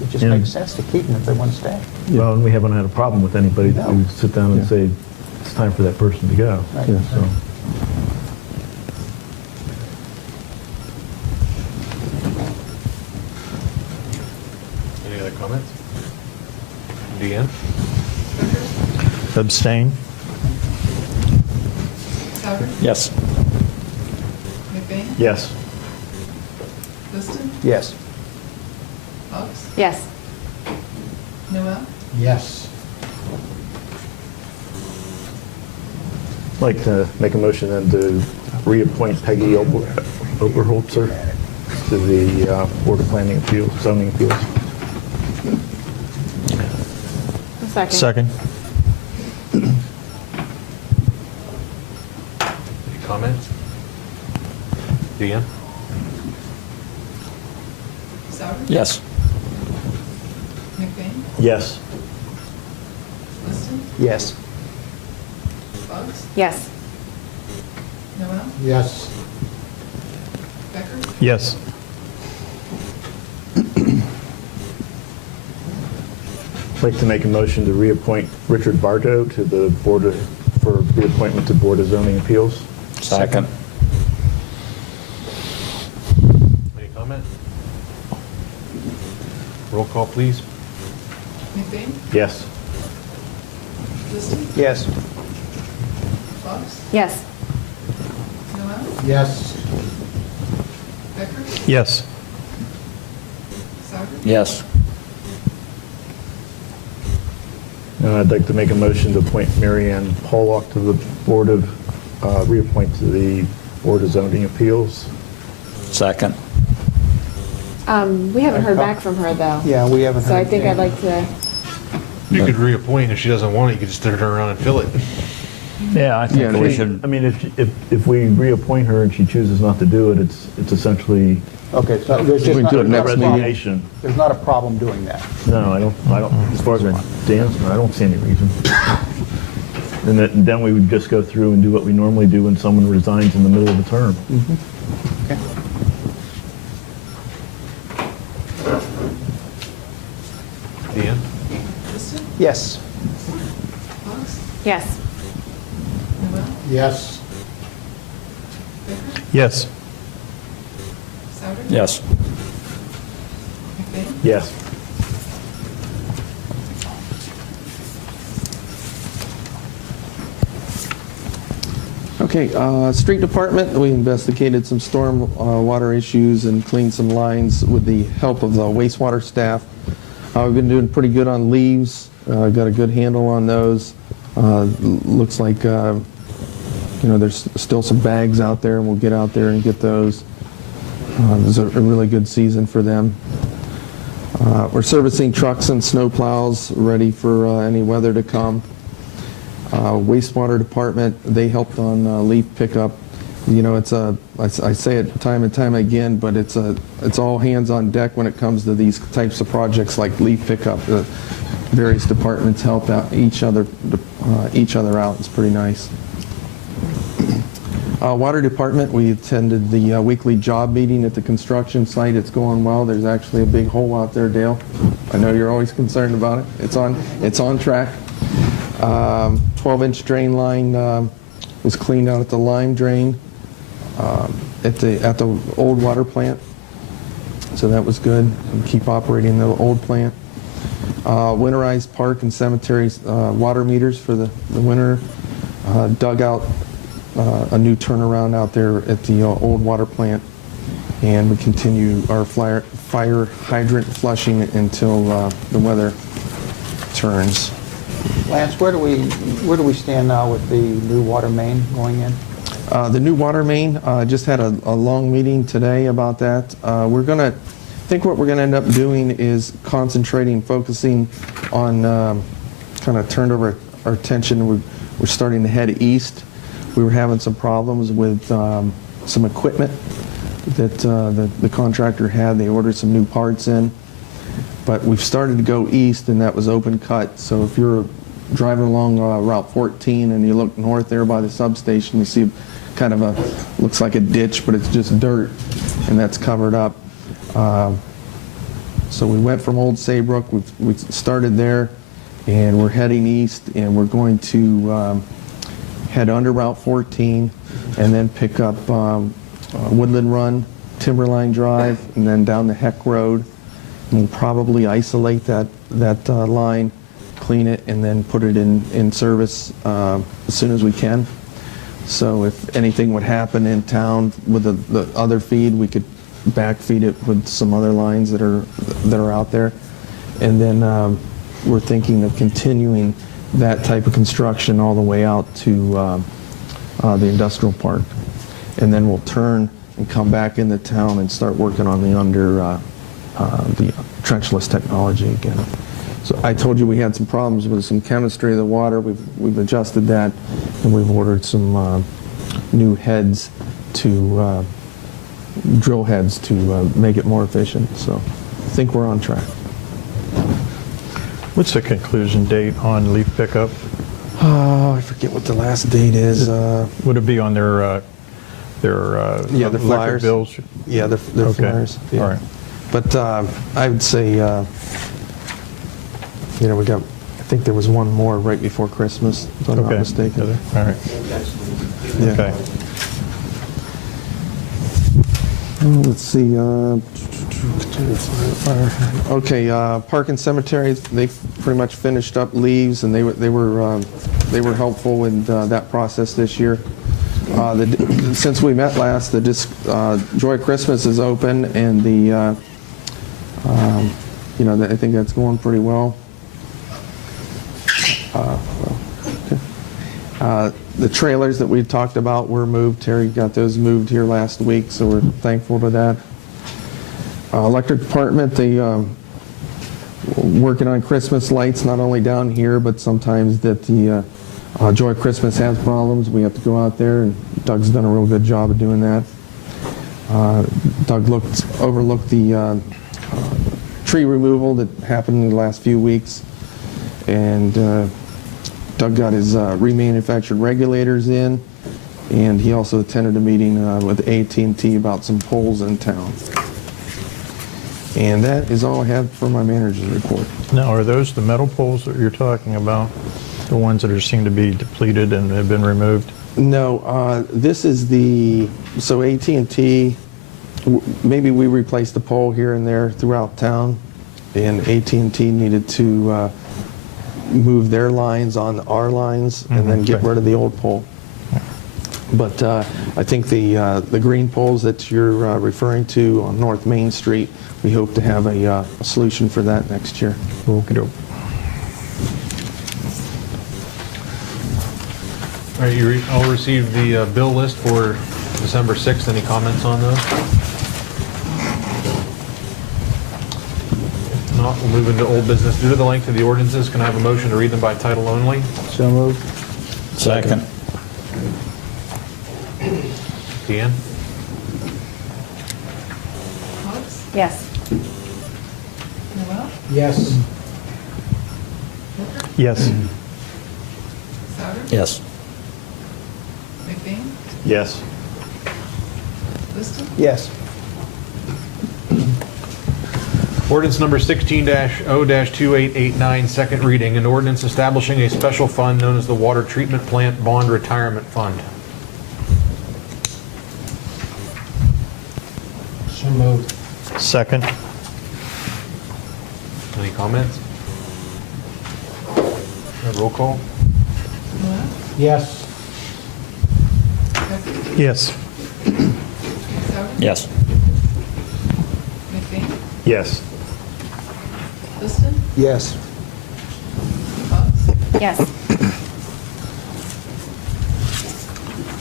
It just Yeah. makes sense to keep them if they want to stay. Well, and we haven't had a problem with anybody No. to sit down and Yeah. say, it's time for that person to go. Right. Yeah. So, Any other comments? Deanne? Abstain? Souter? Yes. McBain? yes. Liston? Yes. Fox? Yes. Noel? Yes. I'd like to make a motion then to reappoint Peggy Oberholzer to the Board of Planning Appeals, Zoning Appeals. A second. Second? comments? Deanne? Souter? Yes. McBain? Yes. Liston? Yes. Buggs? Yes. Noel? Yes. Becker? Yes. I'd like to make a motion to reappoint Richard Bartow to the for reappointment to Board of Zoning Appeals. Second. Any comment? Roll call, please. McBain? Yes. Liston? Yes. Buggs? Yes. Noel? Yes. Becker? Yes. Souter? Yes. And I'd like to make a motion to appoint Mary Ann Pollock to the Board of, reappoint to the Board of Zoning Appeals. Second. We haven't heard back from her, though. Yeah, we haven't So I heard think I'd anything. like to, You could reappoint. If she doesn't want it, you could just turn around and fill it. Yeah, I think Yeah, we they- should, I mean, if we reappoint her and she chooses not to do it, it's essentially Okay, so there's just We not do it a next problem. meeting. resignation. There's not a problem doing that. No, I don't, as far as Dan's, I don't see any reason. And then we would just go through and do what we normally do when someone resigns in the middle of a term. Okay. Deanne? Liston? Yes. Buggs? yes. Noel? Yes. Becker? yes. Souter? Yes. McBain? Yes. Okay, street department, we investigated some storm water issues and cleaned some lines with the help of the wastewater staff. We've been doing pretty good on leaves, got a good handle on those. Looks like, there's still some bags out there, and we'll get out there and get those. It was a really good season for them. We're servicing trucks and snow plows, ready for any weather to come. Wastewater department, they helped on leaf pickup. I say it time and time again, but it's all hands on deck when it comes to these types of projects like leaf pickup. The various departments help out each other out. It's pretty nice. Water department, we attended the weekly job meeting at the construction site. It's going well. There's actually a big hole out there, Dale. I know you're always concerned about it. It's on track. 12-inch drain line was cleaned out at the lime drain at the old water plant. So that was good. We keep operating the old plant. Winterized park and cemetery water meters for the winter. Dug out a new turnaround out there at the old water plant. And we continue our fire hydrant flushing until the weather turns. Lance, where do we stand now with the new water main going in? The new water main, just had a long meeting today about that. I think what we're gonna end up doing is focusing on, kind of turned over our attention. We're starting to head east. We were having some problems with some equipment that the contractor had. They ordered some new parts in. But we've started to go east, and that was open cut. So if you're driving along Route 14 and you look north there by the substation, you see kind of looks like a ditch, but it's just dirt, and that's covered up. So we went from Old Saybrook, we started there, and we're heading east, and we're going to head under Route 14, and then pick up Woodland Run, Timberline Drive, and then down the Heck Road. We'll probably isolate that line, clean it, and then put it in service as soon as we can. So if anything would happen in town with the other feed, we could backfeed it with some other lines that are out there. And then we're thinking of continuing that type of construction all the way out to the industrial park. And then we'll turn and come back into town and start working on the trenchless technology again. So I told you we had some problems with some chemistry of the water. We've adjusted that, and we've ordered some new heads to, drill heads to make it more efficient. So I think we're on track. What's the conclusion date on leaf pickup? Oh, I forget what the last date is. Would it be on their Yeah, the electric flyers. bills? Yeah, their Okay. flyers. Yeah. All right. But I would say, we got, I think there was one more right before Christmas, if I'm not Okay. mistaken. All right. Yeah. Okay. Let's see. Okay, Park and Cemetery, they pretty much finished up leaves, and they were helpful in that process this year. Since we met last, the Joy Christmas is open, and I think that's going pretty well. The trailers that we talked about were moved. Terry got those moved here last week, so we're thankful for that. Electric department, they working on Christmas lights, not only down here, but sometimes that the Joy Christmas has problems. We have to go out there, and Doug's done a real good job of doing that. Doug overlooked the tree removal that happened in the last few weeks, and Doug got his remanufactured regulators in, and he also attended a meeting with AT&T about some poles in town. And that is all I have for my manager's report. Now, are those the metal poles that you're talking about? The ones that seem to be depleted and have been removed? No, this is so AT&T, maybe we replaced the pole here and there throughout town, and AT&T needed to move their lines on our lines and then get rid of the old pole. But I think the green poles that you're referring to on North Main Street, we hope to have a solution for that next year. Okey-doke. All right, you all received the bill list for December 6th. Any comments on those? If not, we'll move into old business. Due to the length of the ordinances, can I have a motion to read them by title only? So moved. Second. Deanne? Cox? Yes. Noel? Yes. Baker? Yes. Souter? Yes. McBain? Yes. Liston? Yes. Ordinance number 16-0-2889, second reading, an ordinance establishing a special fund known as the Water Treatment Plant Bond Retirement Fund. So moved. Second. Any comments? Roll call? Noel? Yes. Becker? Yes. Souter? Yes. McBain? Yes. Liston? Yes. Cox? Yes.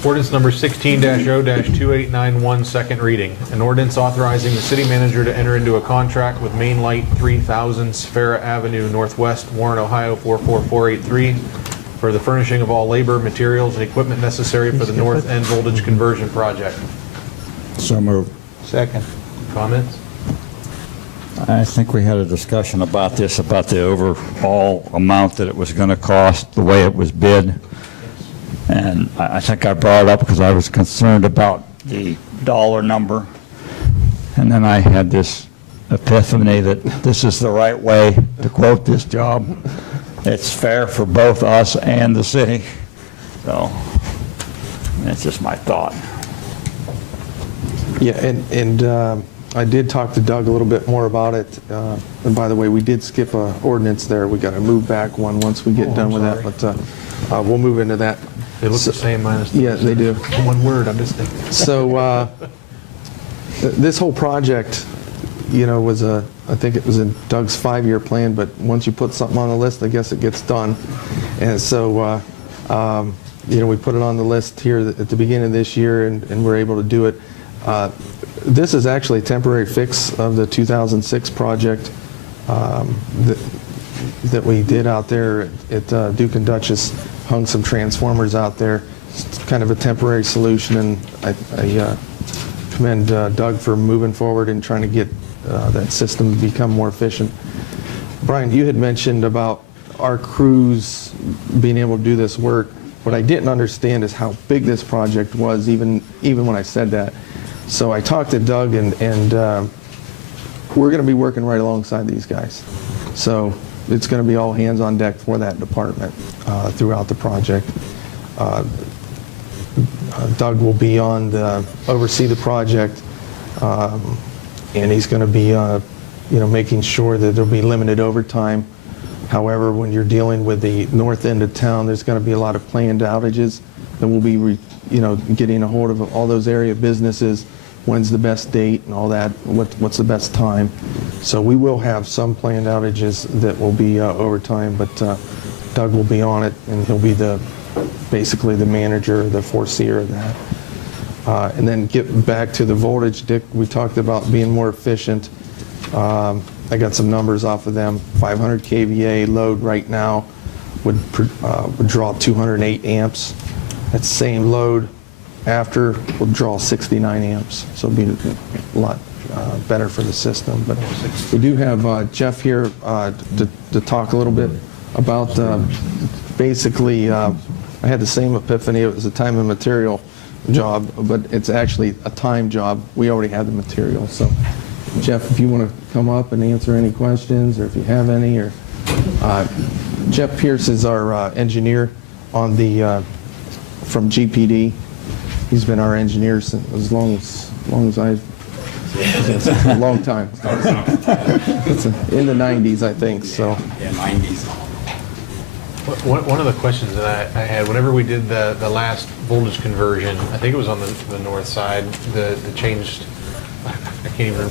Ordinance number 16-0-2891, second reading. An ordinance authorizing the city manager to enter into a contract with Main Light 3000 Sphera Avenue Northwest, Warren, Ohio 44483 for the furnishing of all labor, materials, and equipment necessary for the north end voltage conversion project. So moved. Second. Comments? I think we had a discussion about this, about the overall amount that it was going to cost, the way it was bid. And I think I brought it up because I was concerned about the dollar number. And then I had this epiphany that this is the right way to quote this job. It's fair for both us and the city. So that's just my thought. Yeah, and I did talk to Doug a little bit more about it. And by the way, we did skip a ordinance there. We got to move back one once we get done with that, but we'll move into that. They look the same minus the... Yeah, they do. One word, I'm just thinking. So this whole project, was I think it was in Doug's 5-year plan, but once you put something on the list, I guess it gets done. And so, we put it on the list here at the beginning of this year, and we're able to do it. This is actually a temporary fix of the 2006 project that we did out there at Duke and Dutchess. Hung some transformers out there, it's kind of a temporary solution, and I commend Doug for moving forward and trying to get that system to become more efficient. Brian, you had mentioned about our crews being able to do this work. What I didn't understand is how big this project was, even when I said that. So I talked to Doug, and we're going to be working right alongside these guys. So it's going to be all hands on deck for that department throughout the project. Doug will be on oversee the project, and he's going to be making sure that there'll be limited overtime. However, when you're dealing with the north end of town, there's going to be a lot of planned outages, and we'll be getting a hold of all those area businesses. When's the best date and all that? What's the best time? So we will have some planned outages that will be overtime, but Doug will be on it, and he'll be basically the manager, the foreseer of that. And then get back to the voltage, Dick, we talked about being more efficient. I got some numbers off of them. 500 kVA load right now would draw 208 amps. That same load after will draw 69 amps. So it'll be a lot better for the system. But we do have Jeff here to talk a little bit about basically, I had the same epiphany. It was a time and material job, but it's actually a time job. We already had the material. So Jeff, if you want to come up and answer any questions, or if you have any, or Jeff Pierce is our engineer on the from GPD. He's been our engineer since as long as I've. It's a long time. It's in the 90s, I think. So. Yeah, 90s. One of the questions that I had, whenever we did the last voltage conversion, I think it was on the north side, the changed. I can't even,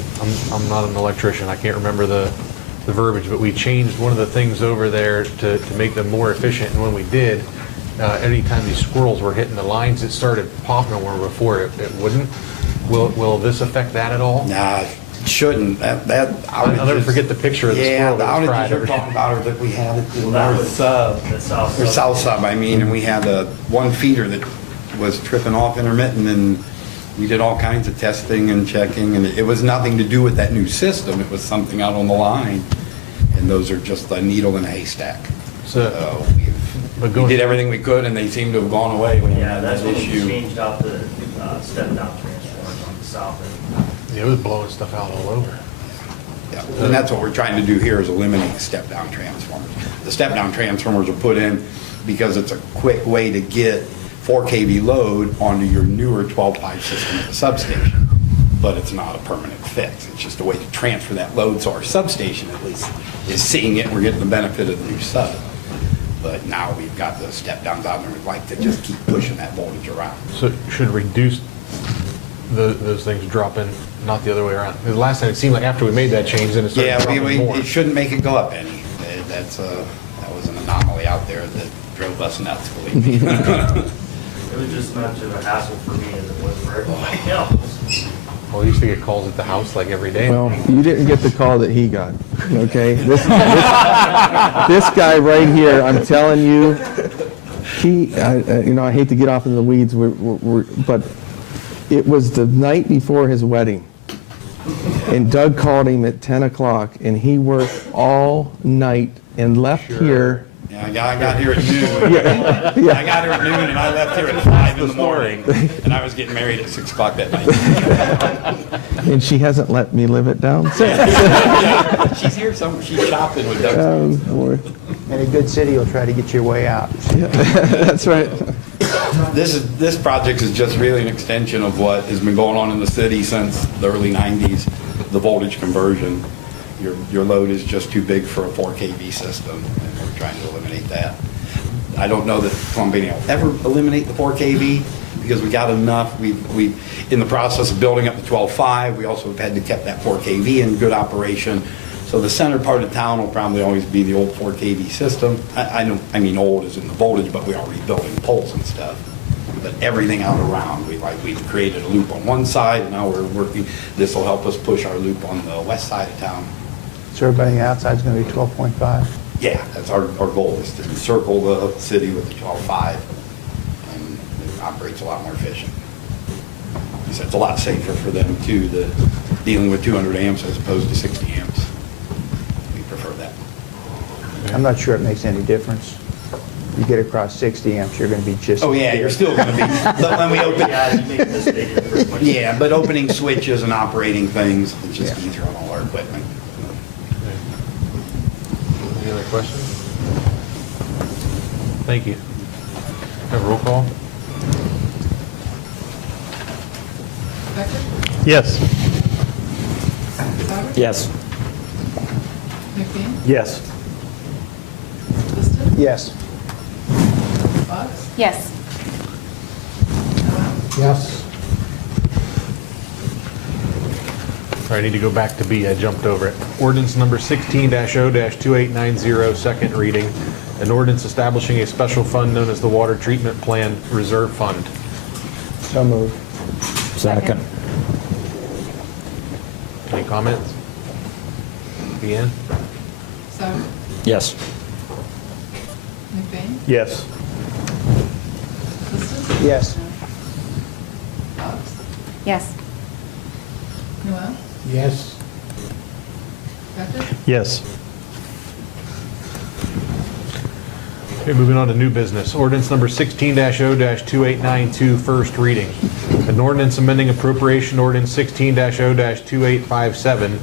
I'm not an electrician, I can't remember the verbiage, but we changed one of the things over there to make them more efficient, and when we did, anytime these squirrels were hitting the lines, it started popping where before it wouldn't. Will this affect that at all? Nah, it shouldn't. I'll never forget the picture of the squirrel. The that was outages fried you're every talking about are that we had at the Well, that north was sub, the south or sub. south sub, I mean, and we had one feeder that was tripping off intermittent, and we did all kinds of testing and checking, and it was nothing to do with that new system. It was something out on the line, and those are just a needle in a haystack. So we did everything we could, and they seem to have gone away. We Yeah, had that's that when we issue. changed out the step-down transformers on the south end. Yeah, it was blowing stuff out all over. Yeah, and that's what we're trying to do here is eliminate the step-down transformers. The step-down transformers are put in because it's a quick way to get 4 kV load onto your newer 12-pipe system at the substation. But it's not a permanent fix. It's just a way to transfer that load so our substation at least is seeing it and we're getting the benefit of the new sub. But now we've got the step-downs out there, we'd like to just keep pushing that voltage around. So should reduce those things dropping, not the other way around. The last time it seemed like after we made that change, then it started Yeah, dropping more. it shouldn't make it go up any. That was an anomaly out there that drove us nuts, believe me. It was just as much of a hassle for me as it was for everybody else. Well, we used to get calls at the house like every day. Well, you didn't get the call that he got, okay? This guy right here, I'm telling you, I hate to get off in the weeds, but it was the night before his wedding, and Doug called him at 10 o'clock, and he worked all night and left here. Yeah, I got here at noon. Yeah. I got here at noon and I left here at 5 in the morning. And I was getting married at 6 o'clock that night. And she hasn't let me live it down since. Yeah, she's here she's shopping with Doug. Oh, boy. And a good city will try to get your way out. Yeah, that's right. This project is just really an extension of what has been going on in the city since the early 90s, the voltage conversion. Your load is just too big for a 4 kV system, and we're trying to eliminate that. I don't know that Columbiana will ever eliminate the 4 kV because we got enough. We in the process of building up the 12.5, we also have had to keep that 4 kV in good operation. So the center part of town will probably always be the old 4 kV system. I mean old as in the voltage, but we are rebuilding poles and stuff. But everything out around, we've created a loop on one side, and now we're working. This will help us push our loop on the west side of town. So everybody outside is going to be 12.5? Yeah, that's our goal is to encircle the city with the 12.5 and operates a lot more efficient. He said it's a lot safer for them too, dealing with 200 amps as opposed to 60 amps. We prefer that. I'm not sure it makes any difference. You get across 60 amps, you're going to be just... Oh, yeah, you're still going to be, but when we open... Yeah, but opening switches and operating things, it's just easier on all our equipment. Any other questions? Thank you. Have a roll call? Becker? Yes. Sauer? Yes. McBain? Yes. Liston? Yes. Fox? Yes. Noel? Yes. All right, I need to go back to B. I jumped over it. Ordinance number 16-0-2890, second reading. An ordinance establishing a special fund known as the Water Treatment Plant Reserve Fund. So moved. Second. Any comments? Deanne? Sauer? Yes. McBain? Yes. Liston? Yes. Fox? Yes. Noel? Yes. Becker? Yes. Okay, moving on to new business. Ordinance number 16-0-2892, first reading. An ordinance amending appropriation ordinance 16-0-2857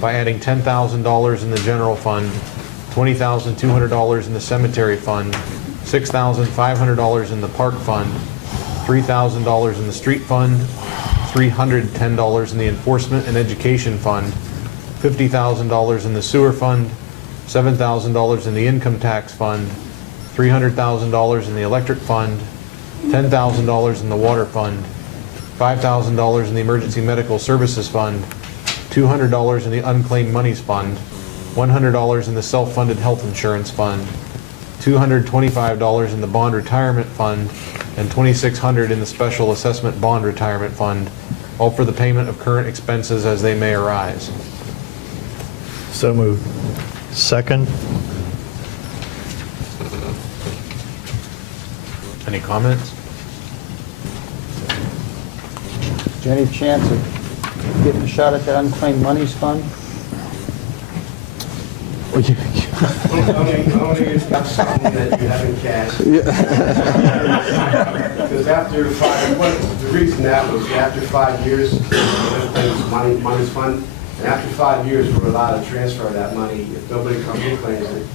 by adding $10,000 in the general fund, $20,200 in the cemetery fund, $6,500 in the park fund, $3,000 in the street fund, $310 in the enforcement and education fund, $50,000 in the sewer fund, $7,000 in the income tax fund, $300,000 in the electric fund, $10,000 in the water fund, $5,000 in the emergency medical services fund, $200 in the unclaimed monies fund, $100 in the self-funded health insurance fund, $225 in the bond retirement fund, and $2,600 in the special assessment bond retirement fund, all for the payment of current expenses as they may arise. So moved. Second. Any comments? Is there any chance of getting a shot at that unclaimed monies fund? Only got something that you haven't cashed. Because after the reason that was after 5 years, money's fund, and after 5 years, we're allowed to transfer that money. If nobody comes and claims it,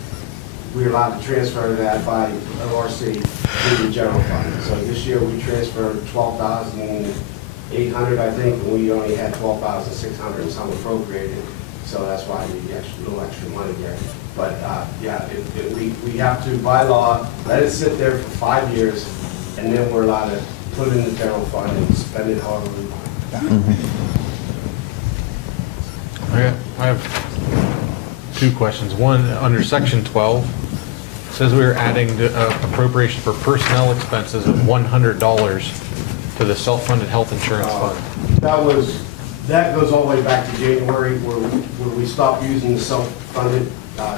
we're allowed to transfer that by ORC to the general fund. So this year, we transferred $12,800, I think, and we only had $12,600 and some appropriated. So that's why we get a little extra money there. But yeah, we have to, by law, let it sit there for 5 years, and then we're allowed to put it in the general fund and spend it however we want. I have two questions. One, under section 12, it says we are adding the appropriation for personnel expenses of $100 to the self-funded health insurance fund. That goes all the way back to January, where we stopped using the self-funded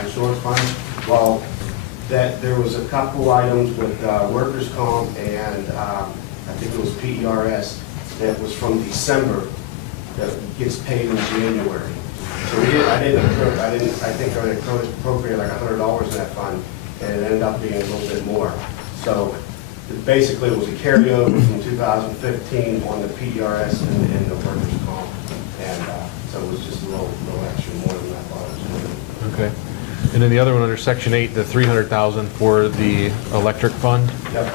insurance fund. Well, there was a couple items with workers' comp and I think it was PERS that was from December that gets paid in January. So I think I appropriated like $100 in that fund, and it ended up being a little bit more. So basically, it was a carryover from 2015 on the PERS and the workers' comp. And so it was just a little extra more than I thought it was going to be. Okay. And then the other one under section 8, the $300,000 for the electric fund. Yep.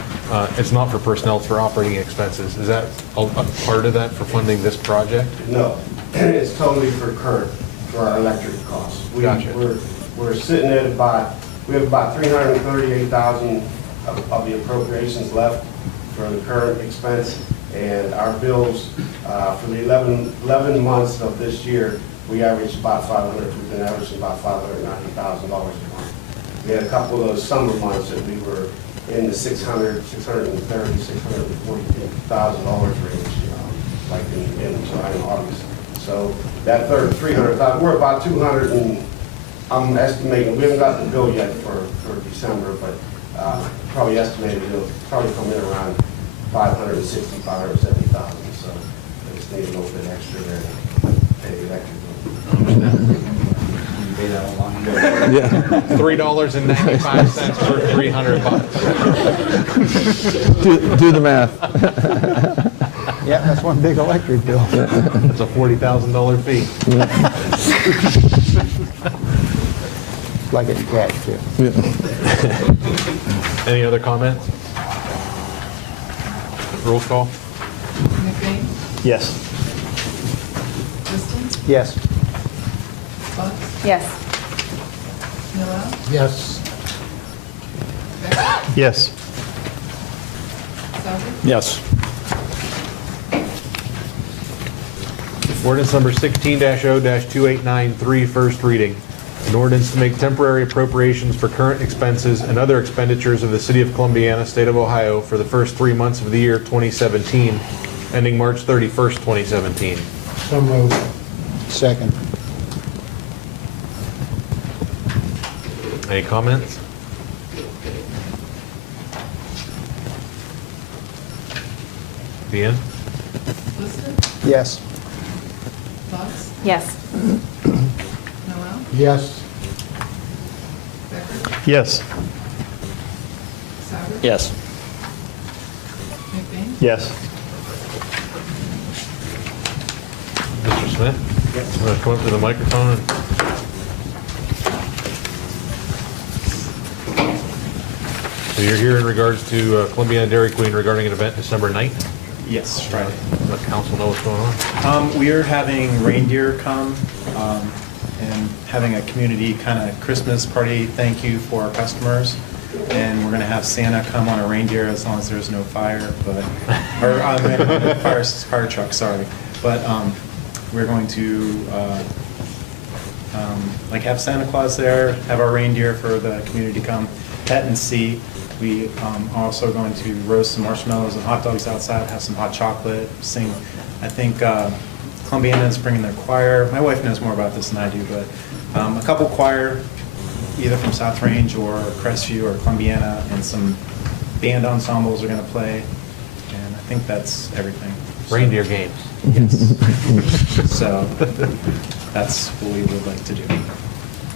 It's not for personnel, it's for operating expenses. Is that a part of that for funding this project? No, it's totally for current, for our electric costs. Gotcha. We're sitting at we have about $338,000 of the appropriations left for the current expense, and our bills for the 11 months of this year, we averaged about we've been averaging about $590,000 a month. We had a couple of those summer months that we were in the $630,000, $640,000 range, like in July and August. So that third $300,000, we're about 200 and I'm estimating, we haven't got the bill yet for December, but probably estimated it'll probably come in around $565 or $70,000, so I just need a little bit extra there to pay the electric bill. You pay that online? Yeah. $3.95 for $300. Do the math. Yeah, that's one big electric bill. That's a $40,000 fee. Like it in cash, too. Any other comments? Roll call? McBain? Yes. Liston? Yes. Fox? Yes. Noel? Yes. Becker? Yes. Souter? Yes. Ordinance number 16-0-2893, first reading. An ordinance to make temporary appropriations for current expenses and other expenditures of the City of Columbiana, State of Ohio for the first 3 months of the year 2017, ending March 31st, 2017. So moved. Second. Any comments? Deanne? Liston? Yes. Fox? Yes. Noel? Yes. Becker? Yes. Souter? Yes. McBain? Yes. Mr. Smith? Yes. You want to come up to the microphone? So you're here in regards to Columbiana Dairy Queen regarding an event December 9th? Yes, Friday. Let council know what's going on. We are having reindeer come and having a community kind of Christmas party thank you for our customers. And we're going to have Santa come on a reindeer as long as there's no fire, or fire truck, sorry. But we're going to like have Santa Claus there, have our reindeer for the community to come pet and see. We are also going to roast some marshmallows and hot dogs outside, have some hot chocolate, sing. I think Columbiana is bringing their choir. My wife knows more about this than I do, but a couple choir, either from South Range or Crestview or Columbiana, and some band ensembles are going to play. And I think that's everything. Reindeer games. Yes. So that's what we would like to do.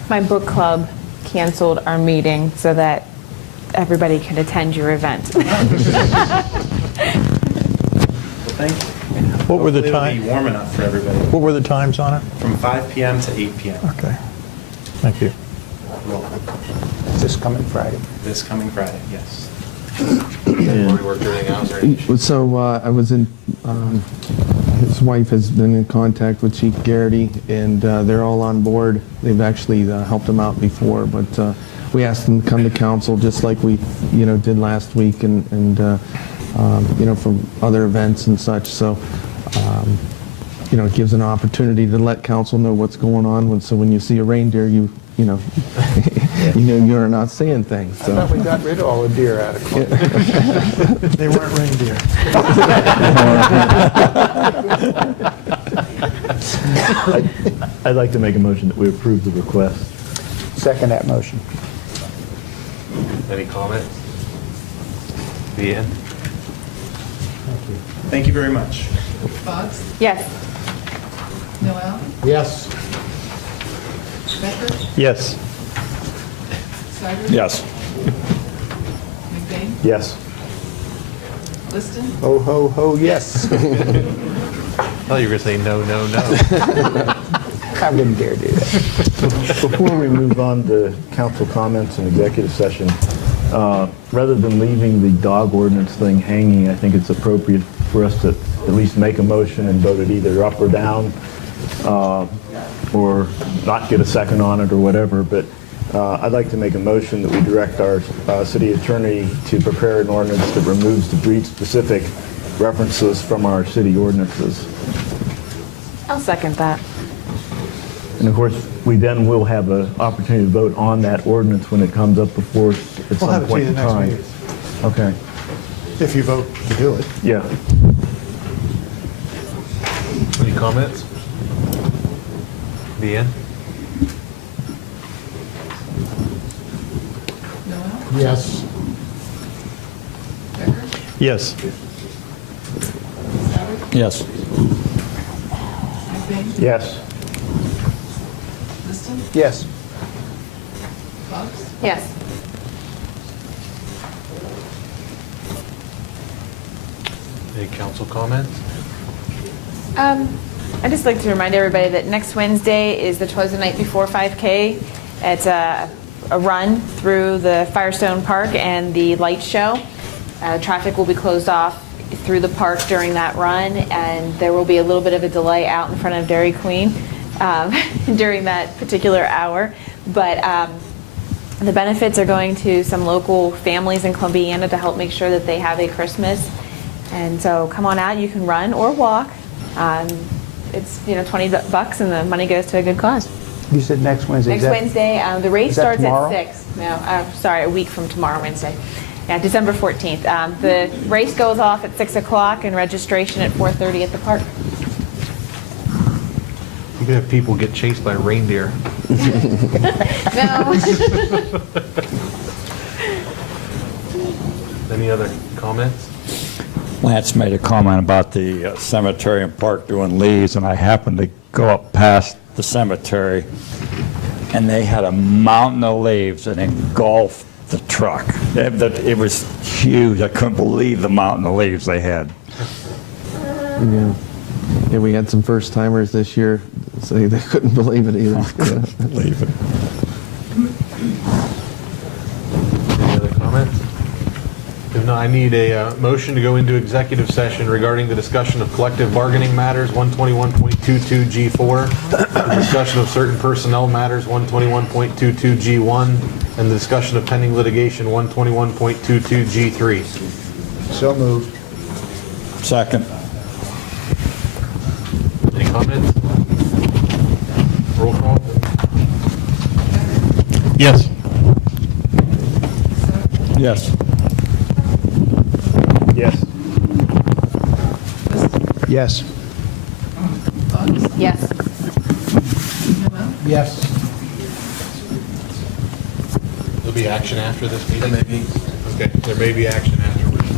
My book club canceled our meeting so that everybody could attend your event. Well, thank you. What were the Hopefully times? It'll be warm enough for everybody. What were the times on it? From 5 p.m. to 8 p.m. Okay. Thank you. Is this coming Friday? This coming Friday, yes. Already worked everything out, or So I was in, his wife has been in contact with Chief Garrity, and they're all on board. They've actually helped him out before, but we asked them to come to council just like we, did last week, and from other events and such. So, it gives an opportunity to let council know what's going on. So when you see a reindeer, you know you're not seeing things. I So. thought we got rid of all the deer out of Columbia. They weren't reindeer. I'd like to make a motion that we approve the request. Second that motion. any comments? Deanne? Thank you very much. Fox? Yes. Noel? Yes. Becker? Yes. Souter? Yes. McBain? Yes. Liston? Ho, ho, ho, yes. I thought you were going to say no, no, no. I wouldn't dare do that. Before we move on to council comments and executive session, rather than leaving the dog ordinance thing hanging, I think it's appropriate for us to at least make a motion and vote it either up or down, or not get a second on it or whatever. But I'd like to make a motion that we direct our city attorney to prepare an ordinance that removes the breed-specific references from our city ordinances. I'll second that. And of course, we then will have an opportunity to vote on that ordinance when it comes up before us at We'll have some it to point you in the next time. meeting, Okay, if you vote to do it. yeah. Any comments? Deanne? Noel? Yes. Becker? Yes. Yes. McBain? Yes. Liston? Yes. Boggs? Yes. Any council comments? I'd just like to remind everybody that next Wednesday is the Twas the Night Before 5K. It's a run through the Firestone Park and the light show. Traffic will be closed off through the park during that run, and there will be a little bit of a delay out in front of Dairy Queen during that particular hour. But the benefits are going to some local families in Columbiana to help make sure that they have a Christmas. And so come on out, you can run or walk. It's $20 and the money goes to a good cause. You said next Wednesday. Next Wednesday, the race is that starts tomorrow? at 6. No, sorry, a week from tomorrow, Wednesday. Yeah, December 14th. The race goes off at 6 o'clock and registration at 4:30 at the park. You could have people get chased by reindeer. No. Any other comments? Lance made a comment about the cemetery and park doing leaves, and I happened to go up past the cemetery, and they had a mountain of leaves that engulfed the truck. It was huge. I couldn't believe the mountain of leaves they had. Yeah, we had some first timers this year say they couldn't believe it either. Believe it. Any other comments? If not, I need a motion to go into executive session regarding the discussion of collective bargaining matters, 121.22G4, the discussion of certain personnel matters, 121.22G1, and the discussion of pending litigation, 121.22G3. So moved. Second. Any comments? Roll call. Yes. Yes. Yes. Liston? Yes. Boggs? Yes. Noel? Yes. There'll be action after this meeting? There may be. Okay, there may be action afterwards.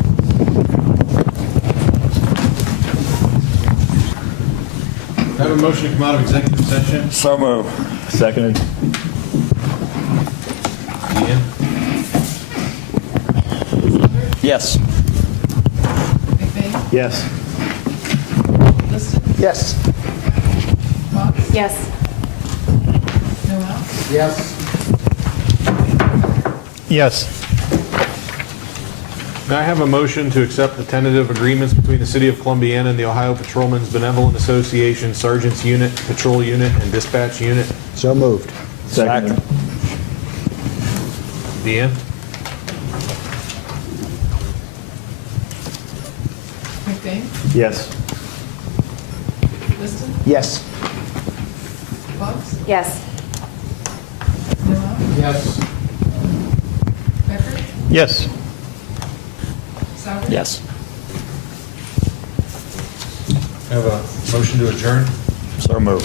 I have a motion to come out of executive session. So move. Seconded. Ian? Yes. McBain? Yes. Liston? Yes. Boggs? Yes. Noel? Yes. Yes. May I have a motion to accept the tentative agreements between the City of Columbiana and the Ohio Patrolmen's Benevolent Association Sergeants Unit, Patrol Unit, and Dispatch Unit? So moved. Second. Deanne? McBain? Yes. Liston? Yes. Boggs? Yes. Noel? Yes. Becker? Yes. Sauer? Yes. I have a motion to adjourn. So move.